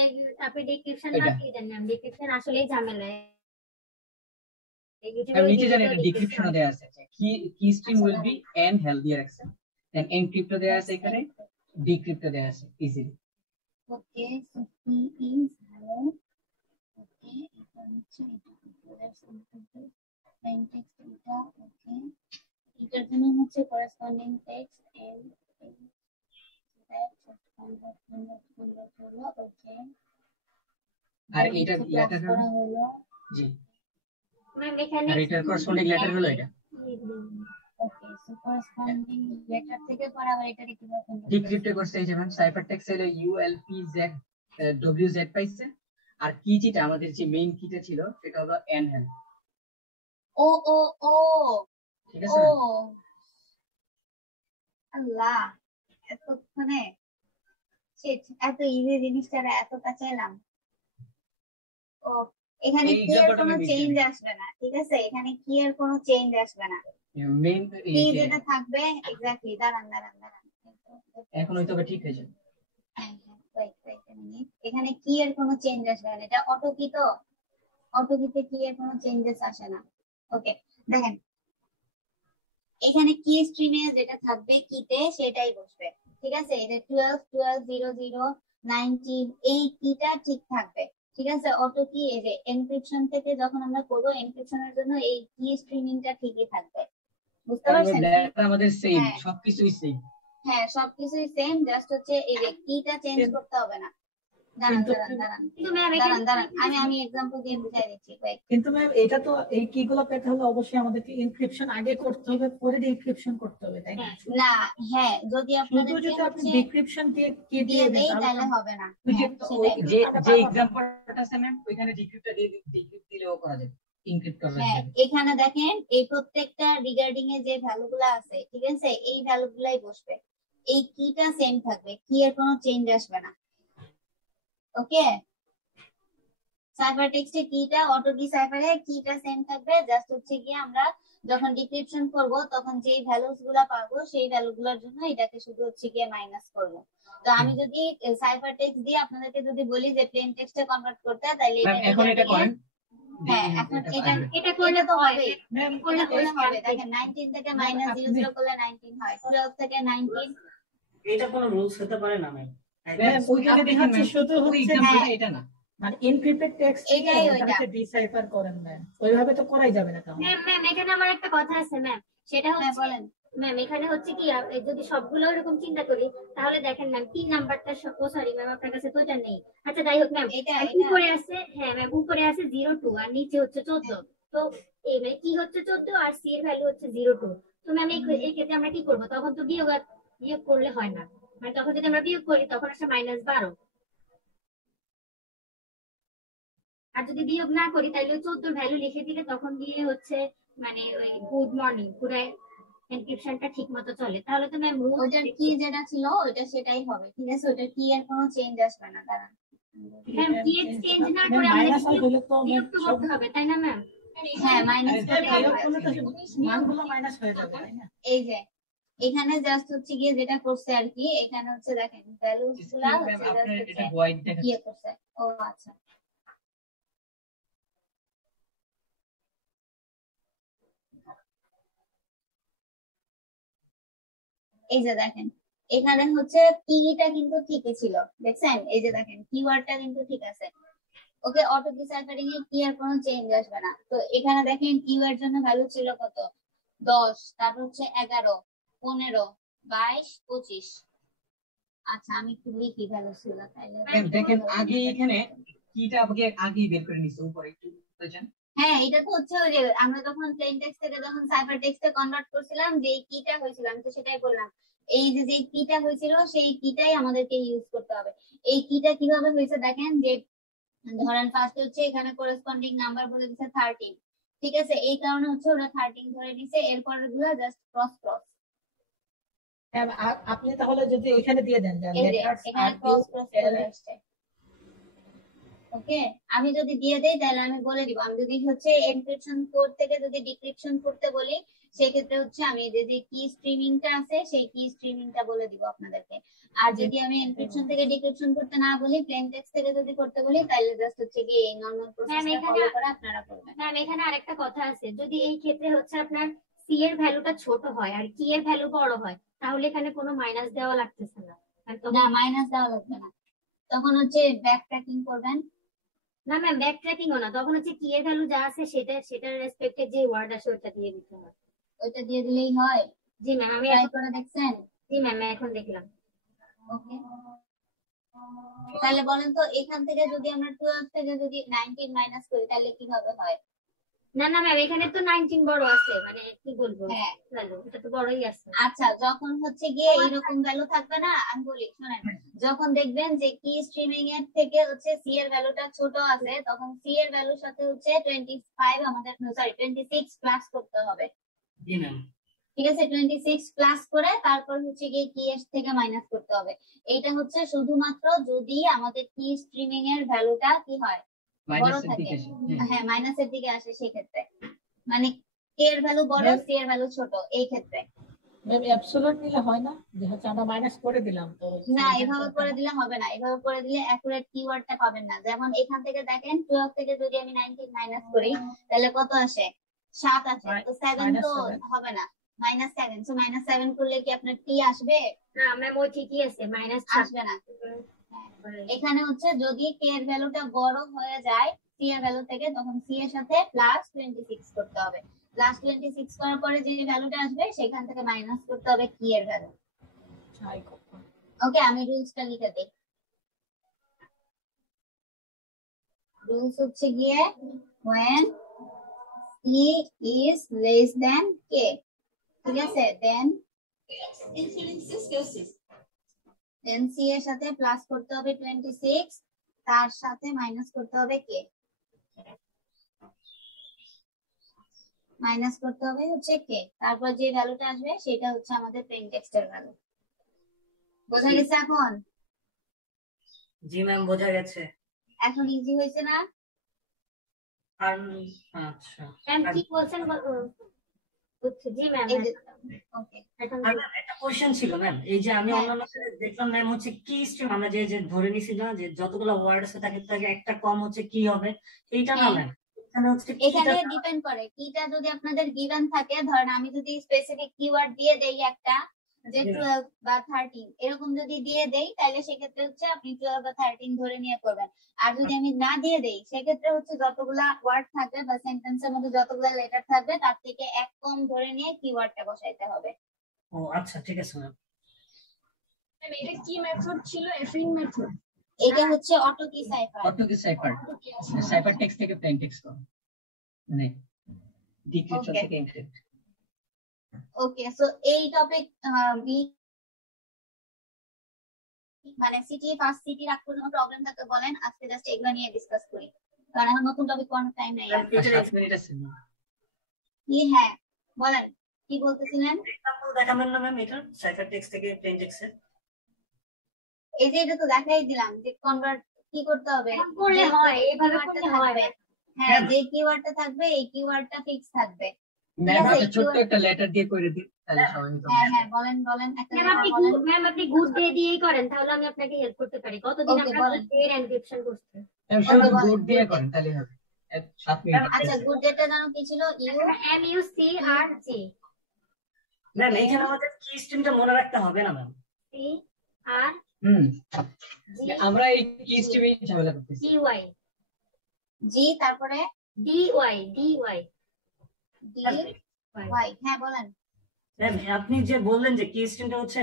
আপনি ডেসক্রিপশন এটা। না দিয়ে দেন ম্যাম ডেসক্রিপশন আসলেই ঝামেলা ম্যাম নিচে জানেন এটা ডেসক্রিপশনে দেয়া আছে কি stream will be an healthier action then encrypt দেয়া আছে এখানে ডিক্রিপ্ট দেয়া আছে easily okay so he is hello okay এটা হচ্ছে মেইন টেক্সট এটা ওকে এটার জন্য হচ্ছে corresponding text and that convert হলো ওকে আর এটা লেটার করা হলো জি ম্যাম এখানে আর এটার করেসপন্ডিং লেটার হলো এটা ওকে সো করেসপন্ডিং লেটার থেকে পরে আবার এটা কিভাবে কনভার্ট ডিক্রিপ্ট করতে এই যে ম্যাম সাইফার টেক্সট হলো ULPZ WZ পাইছে আর কি যেটা আমাদের যে মেইন কিটা ছিল সেটা হলো এন হেল ও ও ও ঠিক আছে ও ম্যাম? আল্লাহ এতক্ষণে shit, এত ইজি জিনিসটা এত কাছাইলাম ও এখানে এই কি এর example-টা কোনো আমি চেঞ্জ বুঝিনি। আসবে না ঠিক আছে এখানে কি এর কোনো চেঞ্জ আসবে না মেইন কি যেটা থাকবে এক্স্যাক্টলি দাঁড়ান এখন হয়তো বা ঠিক হয়ে যাবে হ্যাঁ wait a minute এখানে কি এর কোনো চেঞ্জ আসবে না এটা অটো কি তো অটো কিতে কি এর কোনো চেঞ্জেস আসে না ওকে দেখেন এখানে কি স্ট্রিমে যেটা থাকবে কিতে সেটাই বসবে ঠিক আছে এটা 12 এই কিটা ঠিক থাকবে ঠিক আছে অটো কি এই যে এনক্রিপশন থেকে যখন আমরা করব এনক্রিপশনের জন্য এই কি স্ট্রিমিংটা ঠিকই থাকবে বুঝতে পারছেন লেটার আমাদের সেম হ্যাঁ। সবকিছুই সেম হ্যাঁ সবকিছুই সেম জাস্ট হচ্ছে এই যে কিটা চেঞ্জ করতে হবে না দাঁড়ান কিন্তু ম্যাম এখানে দাঁড়ান আমি এক্সাম্পল দিয়ে বুঝাই দিচ্ছি wait. কিন্তু ম্যাম এটা তো এই কি গুলো পেতে হলে অবশ্যই আমাদেরকে ইনক্রিপশন আগে করতে হবে পরে ডিক্রিপশন করতে হবে তাই না না হ্যাঁ যদি শুধু আপনাদের যদি আপনি ডিক্রিপশন দিয়ে কি দিয়ে দিয়ে দেই দেন তাহলে হবে না ওই যে- হ্যাঁ, সেটাই। যে যে এক্সাম্পলটা আছে ম্যাম ওইখানে ডিক্রিপ্টটা দিয়ে ডিক্রিপ্ট দিলেও করা যাবে ইনক্রিপ্ট করা হ্যাঁ যাবে এখানে দেখেন এই প্রত্যেকটা রিগার্ডিং এ যে ভ্যালুগুলো আছে ঠিক আছে এই ভ্যালুগুলাই বসবে এই কিটা সেম থাকবে কি এর কোনো চেঞ্জ আসবে না ওকে সাইফার টেক্সটে কিটা অটো কি সাইফারে কিটা সেম থাকবে জাস্ট হচ্ছে কি আমরা যখন ডিক্রিপশন করব তখন যেই ভ্যালুস গুলা পাবো সেই ভ্যালুগুলোর জন্য এটাকে শুধু হচ্ছে গিয়ে মাইনাস করব তো আমি যদি সাইফার টেক্সট দিয়ে আপনাদেরকে যদি বলি যে প্লেন টেক্সটে কনভার্ট করতে তাহলে ম্যাম এখন এটা করেন হ্যাঁ এখন এটা এটা করলে তো হয় হবে ম্যাম করলে হবে দেখেন 19 থেকে মাইনাস 00 করলে 19 হয় 12 থেকে 19 এটা কোনো রুলস হতে পারে না ম্যাম ম্যাম ওইখানে আপনি দেখাচ্ছে ম্যাম শুধু ওই হচ্ছে এক্সাম্পলটা এটা না মানে এনক্রিপ্টেড টেক্সট এটাই ওইটা। ডিসাইফার করেন ম্যাম ওইভাবে তো করাই যাবে না তাহলে ম্যাম এখানে আমার একটা কথা আছে ম্যাম সেটা হ্যাঁ হচ্ছে বলেন ম্যাম এখানে হচ্ছে কি যদি সবগুলো এরকম চিন্তা করি তাহলে দেখেন ম্যাম 3 নাম্বারটা ও সরি ম্যাম আপনার কাছে তো এটা নেই আচ্ছা যাই হোক ম্যাম এটা উপরে আছে হ্যাঁ ম্যাম উপরে আছে 02 আর নিচে হচ্ছে 14 তো এই মানে কি হচ্ছে 14 আর সি এর ভ্যালু হচ্ছে 02 তো ম্যাম এই ক্ষেত্রে আমরা কি করব তখন তো বিয়োগ করলে হয় না মানে তখন যদি আমরা বিয়োগ করি তখন আসে -12 আর যদি বিয়োগ না করি তাহলে 14 ভ্যালু লিখে দিলে তখন দিয়ে হচ্ছে মানে ওই গুড মর্নিং পুরো এনক্রিপশনটা ঠিক মতো চলে তাহলে তো ম্যাম ওটার কি যেটা ছিল ওটা সেটাই হবে ঠিক আছে ওটার কি এর কোনো চেঞ্জ আসবে না দাঁড়ান ম্যাম কি চেঞ্জ না করে মাইনাস আমাদের হলে তো বিয়োগ তো করতে হবে তাই না ম্যাম হ্যাঁ মাইনাস আরে মানগুলো মাইনাস হয়ে যাবে তাই না এই যে এখানে জাস্ট হচ্ছে গিয়ে যেটা করছে আর কি এখানে হচ্ছে দেখেন ভ্যালুস গুলা ম্যাম হচ্ছে আপনার just এটা হচ্ছে হোয়াইট দেখাচ্ছে ইয়ে করছে ও আচ্ছা এই যে দেখেন এখানে হচ্ছে কিটা কিন্তু ঠিকই ছিল দেখছেন এই যে দেখেন কিওয়ার্ডটা কিন্তু ঠিক আছে ওকে অটো ডিসাইফারিং এ কি আর কোনো চেঞ্জ আসবে না তো এখানে দেখেন কিউ এর জন্য ভ্যালু ছিল কত 10 তারপর হচ্ছে 11 15 22 25 আচ্ছা আমি একটু লিখি ভ্যালু ছিল তাইলে ম্যাম দেখেন আগে এখানে কিটা আগে আগেই বের করে নিছে উপরে একটু বুঝেন হ্যাঁ, এটা তো হচ্ছে ওই যে আমরা যখন প্লেন টেক্সট থেকে যখন সাইফার টেক্সটে কনভার্ট করছিলাম, যে কিটা হয়েছিল আমি তো সেটাই বললাম। এই যে কিটা হয়েছিল সেই কিটাই আমাদেরকে ইউজ করতে হবে। এই কিটা কিভাবে হয়েছে দেখেন, যে ধরেন ফার্স্ট হচ্ছে এখানে করেসপন্ডিং নাম্বার বলে দিচ্ছে 13, ঠিক আছে, এই কারণে হচ্ছে ওরা 13 ধরে নিছে, এরপর গুলো জাস্ট ক্রস ক্রস। আপনি তাহলে যদি এখানে দিয়ে দেন এই যে এখানে ক্রস ক্রস চলে আসছে। ওকে, আমি যদি দিয়ে দেই তাহলে আমি বলে দিব। আমি যদি হচ্ছে এনক্রিপশন কোড থেকে যদি ডিক্রিপশন করতে বলি, সেক্ষেত্রে হচ্ছে আমি যে কি স্ট্রিমিংটা আছে সেই কি স্ট্রিমিংটা বলে দিব আপনাদেরকে। আর যদি আমি এনক্রিপশন থেকে ডিক্রিপশন করতে না বলি, প্লেন টেক্সট থেকে যদি করতে বলি, তাহলে জাস্ট হচ্ছে কি এই নরমাল প্রসেসটা ফলো করে আপনারা করবেন। ম্যাম এখানে আরেকটা কথা আছে, যদি এই ক্ষেত্রে হচ্ছে আপনার সি এর ভ্যালুটা ছোট হয় আর কি এর ভ্যালু বড় হয়, তাহলে এখানে কোনো মাইনাস দেওয়া লাগতেছে না। না, মাইনাস দেওয়া লাগবে না, তখন হচ্ছে ব্যাক ট্র্যাকিং করবেন। না ম্যাম, ব্যাক ট্র্যাকিং ও না, তখন হচ্ছে কি এর ভ্যালু যা আছে সেটার রেসপেক্টে যে ওয়ার্ড আছে ওটা দিয়ে দিতে হয়। ওইটা দিয়ে দিলেই হয়? জি ম্যাম, আমি ট্রাই করে দেখছেন? জি ম্যাম, এখন দেখলাম। ওকে, তাহলে বলেন তো এখান থেকে যদি আমরা 12 থেকে যদি 19 মাইনাস করি তাহলে কিভাবে হয়? না না ম্যাম, এখানে তো 19 বড় আছে, মানে কি বলবো, হ্যাঁ, ভ্যালু এটা তো বড়ই আছে। আচ্ছা, যখন হচ্ছে গিয়ে এরকম ভ্যালু থাকবে না, আমি বলি শুনেন, যখন দেখবেন যে কি স্ট্রিমিং এর থেকে হচ্ছে সি এর ভ্যালুটা ছোট আছে, তখন সি এর ভ্যালুর সাথে হচ্ছে 25 আমাদের, সরি 26 প্লাস করতে হবে। জি ম্যাম, ঠিক আছে, 26 প্লাস করে তারপর হচ্ছে গিয়ে কি এর থেকে মাইনাস করতে হবে। এইটা হচ্ছে শুধুমাত্র যদি আমাদের কি স্ট্রিমিং এর ভ্যালুটা কি হয়, বড় থাকে। হ্যাঁ, মাইনাসের দিকে আসে, সেই ক্ষেত্রে মানে কে এর ভ্যালু বড়, সি এর ভ্যালু ছোট, এই ক্ষেত্রে। ম্যাম অ্যাবসলিউট নিলে হয় না, যে হচ্ছে আমরা মাইনাস করে দিলাম তো? না, এভাবে করে দিলে হবে না, এভাবে করে দিলে অ্যাকুরেট কিওয়ার্ডটা পাবেন না। যেমন এখান থেকে দেখেন 12 থেকে যদি আমি 19 মাইনাস করি তাহলে কত আসে? 7 আসে, তো 7 তো হবে না, -7। সো -7 করলে কি আপনার টি আসবে? না ম্যাম, ওই ঠিকই আছে, মাইনাস আসবে না। এখানে হচ্ছে যদি কে এর ভ্যালুটা বড় হয়ে যায় সি এর ভ্যালু থেকে, তখন সি এর সাথে প্লাস 26 করতে হবে। প্লাস 26 করার পরে যে ভ্যালুটা আসবে সেখান থেকে মাইনাস করতে হবে কি এর ভ্যালু। ওকে, আমি রুলসটা লিখে দিই। রুলস হচ্ছে গিয়ে when c is less than k, ঠিক আছে, then c এর সাথে প্লাস করতে হবে 26, তার সাথে মাইনাস করতে হবে k, মাইনাস করতে হবে হচ্ছে k, তারপর যে ভ্যালুটা আসবে সেটা হচ্ছে আমাদের প্লেন টেক্সটের ভ্যালু। বোঝা গেছে এখন? জি ম্যাম, বোঝা গেছে। এখন ইজি হয়েছে না? আর আচ্ছা ম্যাম কি বলছেন বুঝছি। জি ম্যাম, ওকে, আর একটা কোশ্চেন ছিল ম্যাম, এই যে আমি অন্যান্য দেখলাম ম্যাম হচ্ছে কি স্ট্রিম আমরা যে যে ধরে নিছি না, যে যতগুলো ওয়ার্ড আছে তাকে তাকে একটা কম হচ্ছে কি হবে, এইটা না ম্যাম, এখানে হচ্ছে এখানে ডিপেন্ড করে কিটা যদি আপনাদের গিভেন থাকে। ধরেন আমি যদি স্পেসিফিক কিওয়ার্ড দিয়ে দেই একটা, যে 12 বা 13 এরকম যদি দিয়ে দেই, তাহলে সেক্ষেত্রে হচ্ছে আপনি 12 বা 13 ধরে নিয়ে করবেন। আর যদি আমি না দিয়ে দেই, সেক্ষেত্রে হচ্ছে যতগুলা ওয়ার্ড থাকবে বা সেন্টেন্সের মধ্যে যতগুলা লেটার থাকবে তার থেকে এক কম ধরে নিয়ে কিওয়ার্ডটা বসাইতে হবে। ও আচ্ছা, ঠিক আছে ম্যাম। এটা কি মেথড ছিল? এফিং মেথড? এটা হচ্ছে অটো কি সাইফার। অটো কি সাইফার, সাইফার টেক্সট থেকে প্লেন টেক্সট করো, মানে ডিক্রিপশন থেকে এনক্রিপ্ট। ওকে, সো এই টপিক মানে সিটি ফার্স্ট সিটি রাখতে কোনো প্রবলেম থাকলে বলেন, আজকে জাস্ট এগুলো নিয়ে ডিসকাস করি, কারণ এখন নতুন টপিক কোন টাইম নাই। 7 মিনিট আছে। কি, হ্যাঁ বলেন, কি বলতেছিলেন? এক্সাম্পল দেখাবেন না ম্যাম এটা সাইফার টেক্সট থেকে প্লেন টেক্সটে? এই যে এটা তো দেখাই দিলাম যে কনভার্ট কি করতে হবে, করলে হয়, এইভাবে করলে হয়। হ্যাঁ, যে কিওয়ার্ডটা থাকবে এই কিওয়ার্ডটা ফিক্স থাকবে। ম্যাম একটা ছোট্ট একটা লেটার দিয়ে করে দিই, তাহলে সবাই তো। হ্যাঁ বলেন বলেন, একটা ম্যাম আপনি গুড ডে দিয়েই করেন, তাহলে আমি আপনাকে হেল্প করতে পারি। কতদিন আমরা গুড ডে এর এনক্রিপশন করছি? ম্যাম শুধু গুড দিয়ে করেন তাহলে হবে। 7 মিনিট। আচ্ছা, গুড ডেটা জানো কি ছিল? MUCRG। ম্যাম এইখানে আমাদের কি স্ট্রিমটা মনে রাখতে হবে না ম্যাম? CR আমরা এই কি স্ট্রিমে ঝামেলা করতেছি। DY জি, তারপরে DY হ্যাঁ বলেন। ম্যাম আপনি যে বললেন যে কি স্ট্রিমটা হচ্ছে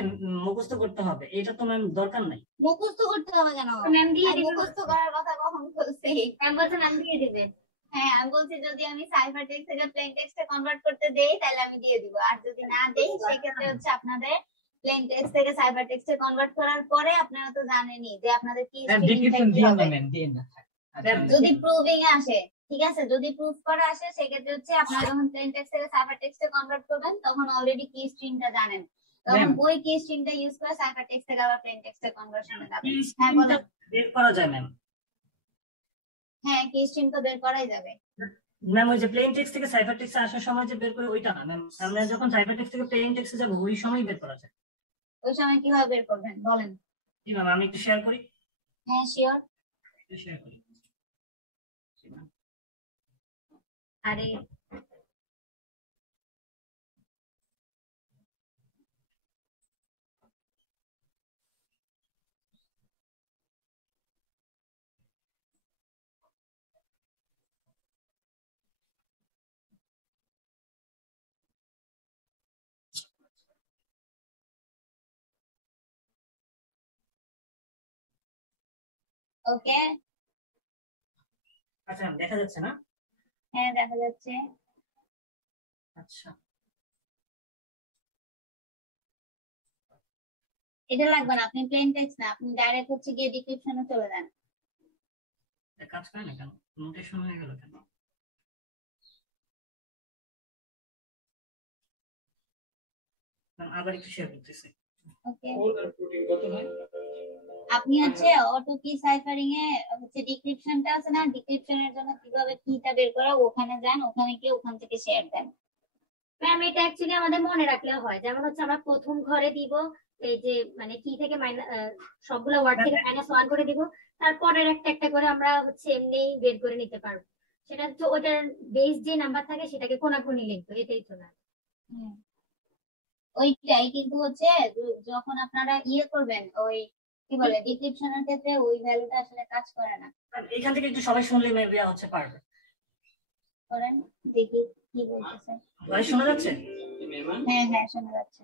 মুখস্থ করতে হবে, এটা তো ম্যাম দরকার নাই। মুখস্থ করতে হবে কেন? ম্যাম দিয়ে দিবেন। মুখস্থ করার কথা কখন বলছি? ম্যাম বলছেন ম্যাম দিয়ে দিবেন। হ্যাঁ আমি বলছি যদি আমি সাইফার টেক্সট থেকে প্লেন টেক্সটে কনভার্ট করতে দেই তাহলে আমি দিয়ে দিব, আর যদি না দেই সেক্ষেত্রে হচ্ছে আপনাদের প্লেন টেক্সট থেকে সাইফার টেক্সটে কনভার্ট করার পরে আপনারা তো জানেনই যে আপনাদের কি স্ট্রিমিংটা ডিসক্রিপশন কি দিও হবে। না ম্যাম, দিন না। যদি প্রুভিং আসে, ঠিক আছে, যদি প্রুফ করা আসে সেক্ষেত্রে হচ্ছে আপনারা যখন প্লেন টেক্সট থেকে সাইফার টেক্সটে কনভার্ট করবেন তখন অলরেডি কি স্ট্রিমটা জানেন, তখন ওই কি স্ট্রিমটা ইউজ করে সাইফার টেক্সট থেকে আবার প্লেন টেক্সটে কনভার্সনে যাবেন। হ্যাঁ বলেন। বের করা যায় ম্যাম। হ্যাঁ কি স্ট্রিম তো বের করাই যাবে ম্যাম ওই যে প্লেন টেক্সট থেকে সাইফার টেক্সটে আসার সময় যে বের করে ওইটা না ম্যাম, আমরা যখন সাইফার টেক্সট থেকে প্লেন টেক্সটে যাব ওই সময় বের করা যায়। ওই সময় কিভাবে বের করবেন বলেন। জি ম্যাম, আমি একটু শেয়ার করি। হ্যাঁ শিওর। একটু শেয়ার করি। আরে ওকে। আচ্ছা ম্যাম, দেখা যাচ্ছে না? হ্যাঁ দেখা যাচ্ছে। আচ্ছা এটা লাগবে না, আপনি প্লেন টেক্সট না, আপনি ডাইরেক্ট হচ্ছে গিয়ে ডিসক্রিপশনে চলে যান। কাজ করে না কেন? নোটেশন হয়ে গেল কেন? ম্যাম আবার একটু শেয়ার করতেছি। ওকে কত হয়? আপনি হচ্ছে অটো কি সাইফারিং এ হচ্ছে ডিসক্রিপশনটা আছে না, ডিসক্রিপশনের জন্য কিভাবে কিটা বের করা ওখানে যান, ওখানে গিয়ে ওখান থেকে শেয়ার দেন। ম্যাম এটা অ্যাকচুয়ালি আমাদের মনে রাখলে হয়, যেমন হচ্ছে আমরা প্রথম ঘরে দিব এই যে মানে কি থেকে সবগুলো ওয়ার্ড থেকে -1 করে দিব, তারপরের একটা একটা করে আমরা হচ্ছে এমনি বের করে নিতে পারবো। সেটা তো ওটার বেস যে নাম্বার থাকে সেটাকে কোনাকুনি লিখবো, এটাই তো না। ওইটাই, কিন্তু হচ্ছে যখন আপনারা ইয়ে করবেন ওই কি বলে ডিসক্রিপশনের ক্ষেত্রে ওই ভ্যালুটা আসলে কাজ করে না। এখান থেকে একটু সবাই শুনলে মেবি হচ্ছে পারবে। করেন দেখি কি বলতেছে। ভাই শোনা যাচ্ছে? হ্যাঁ হ্যাঁ শোনা যাচ্ছে।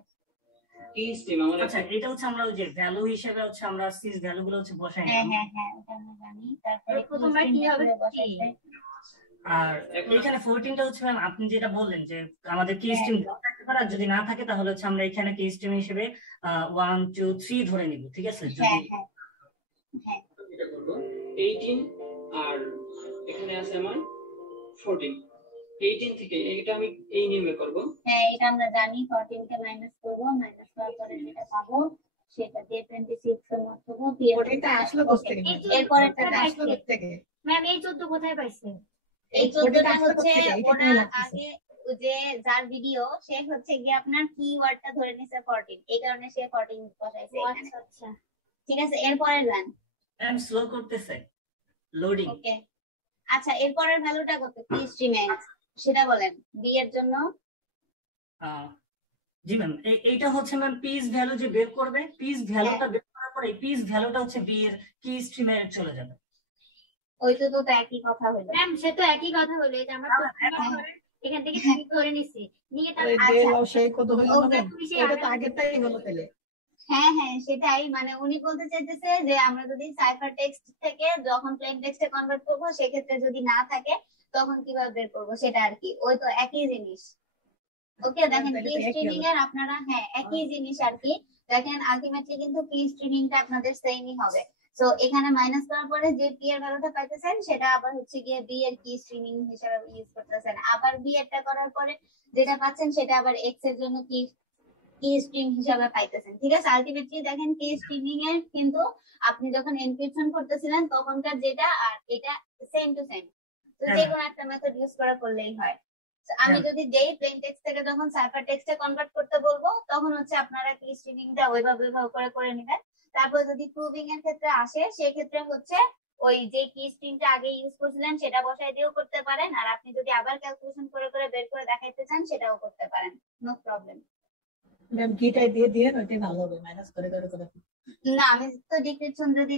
আচ্ছা এটা হচ্ছে আমরা ওই যে ভ্যালু হিসেবে হচ্ছে আমরা সিস ভ্যালু গুলো হচ্ছে বসাই হ্যাঁ নিলাম। হ্যাঁ হ্যাঁ ওটা আমরা জানি। তারপরে প্রথমবার কি হবে? আর এখানে 14টা হচ্ছে ম্যাম আপনি যেটা বললেন যে আমাদের কি স্ট্রিম থাকতে পারে, আর যদি না থাকে তাহলে হচ্ছে আমরা এখানে কি স্ট্রিম হিসেবে 1 2 3 ধরে নিব, ঠিক আছে? যদি হ্যাঁ হ্যাঁ হ্যাঁ এটা করব 18 আর এখানে আছে আমার 14, 18 থেকে এটা আমি এই নিয়মে করব। হ্যাঁ এটা আমরা জানি, 14 কে মাইনাস করব, মাইনাস করার পরে যেটা পাবো সেটা দিয়ে 26 এর মার্ক করব। এটা আসলো কোথেকে? এরপরে এটা আসলো কোথেকে? ম্যাম এই 14 কোথায় পাইছে? এই 14টা আসলো হচ্ছে কোথেকে? এটা ওরা কেমন লাগতেছে? আগে ওই যে যার ভিডিও সে হচ্ছে গিয়ে আপনার কিওয়ার্ডটা ধরে নিছে 14, এই কারণে সে 14 বসাইছে এখানে। আচ্ছা আচ্ছা ঠিক আছে এরপরে যান। ম্যাম স্লো করতেছে লোডিং। ওকে আচ্ছা এরপরের ভ্যালুটা কত কি স্ট্রিমে সেটা বলেন বি এর জন্য। জি ম্যাম, এইটা হচ্ছে ম্যাম পিস ভ্যালু যে বের করবে, পিস ভ্যালুটা বের করার পরে পিস ভ্যালুটা হচ্ছে বি এর কি স্ট্রিমে চলে যাবে। ওই তো তো একই কথা হলো। ম্যাম সে তো একই কথা হলো, এই যে আমরা এখান থেকে ঠিক করে নিছি, নিয়ে ওই তারপর যে সেই কত হলো না? তুমি সেই এটা তো আগেরটাই হলো তাহলে। হ্যাঁ হ্যাঁ সেটাই, মানে উনি বলতে চাইতেছে যে আমরা যদি সাইফার টেক্সট থেকে যখন প্লেন টেক্সটে কনভার্ট করবো সেক্ষেত্রে যদি না থাকে তখন কিভাবে বের করবো সেটা আর কি, ওই তো একই জিনিস। ওকে দেখেন কি স্ট্রিমিং এর আপনারা হ্যাঁ একই জিনিস আর কি। দেখেন আলটিমেটলি কিন্তু কি স্ট্রিমিংটা আপনাদের সেমই হবে। সো এখানে মাইনাস করার পরে যে পি এর ভ্যালুটা পাইতেছেন সেটা আবার হচ্ছে গিয়ে বি এর কি স্ট্রিমিং হিসেবে ইউজ করতেছেন, আবার বি এরটা করার পরে যেটা পাচ্ছেন সেটা আবার এক্স এর জন্য কি কি স্ট্রিম হিসাবে পাইতেছেন। ঠিক আছে আলটিমেটলি দেখেন কি স্ট্রিমিং এর কিন্তু আপনি যখন এনক্রিপশন করতেছিলেন তখনকার যেটা আর এটা সেম টু সেম, তো যে কোনো একটা মেথড ইউজ করা করলেই হয়। আমি যদি দেই প্লেন টেক্সট থেকে যখন সাইফার টেক্সটে কনভার্ট করতে বলবো তখন হচ্ছে আপনারা কি স্ট্রিমিংটা ওইভাবে করে নেবেন। তারপর যদি প্রুভিং এর ক্ষেত্রে আসে সেই ক্ষেত্রে হচ্ছে ওই যে কি স্ট্রিংটা আগে ইউজ করছিলেন সেটা বসাই দিয়েও করতে পারেন, আর আপনি যদি আবার ক্যালকুলেশন করে বের করে দেখাইতে চান সেটাও করতে পারেন, নো প্রবলেম। ম্যাম কিটাই দিয়ে দিয়ে ওইটাই ভালো হবে, মাইনাস করে করে করে। না আমি তো ডিসক্রিপশন যদি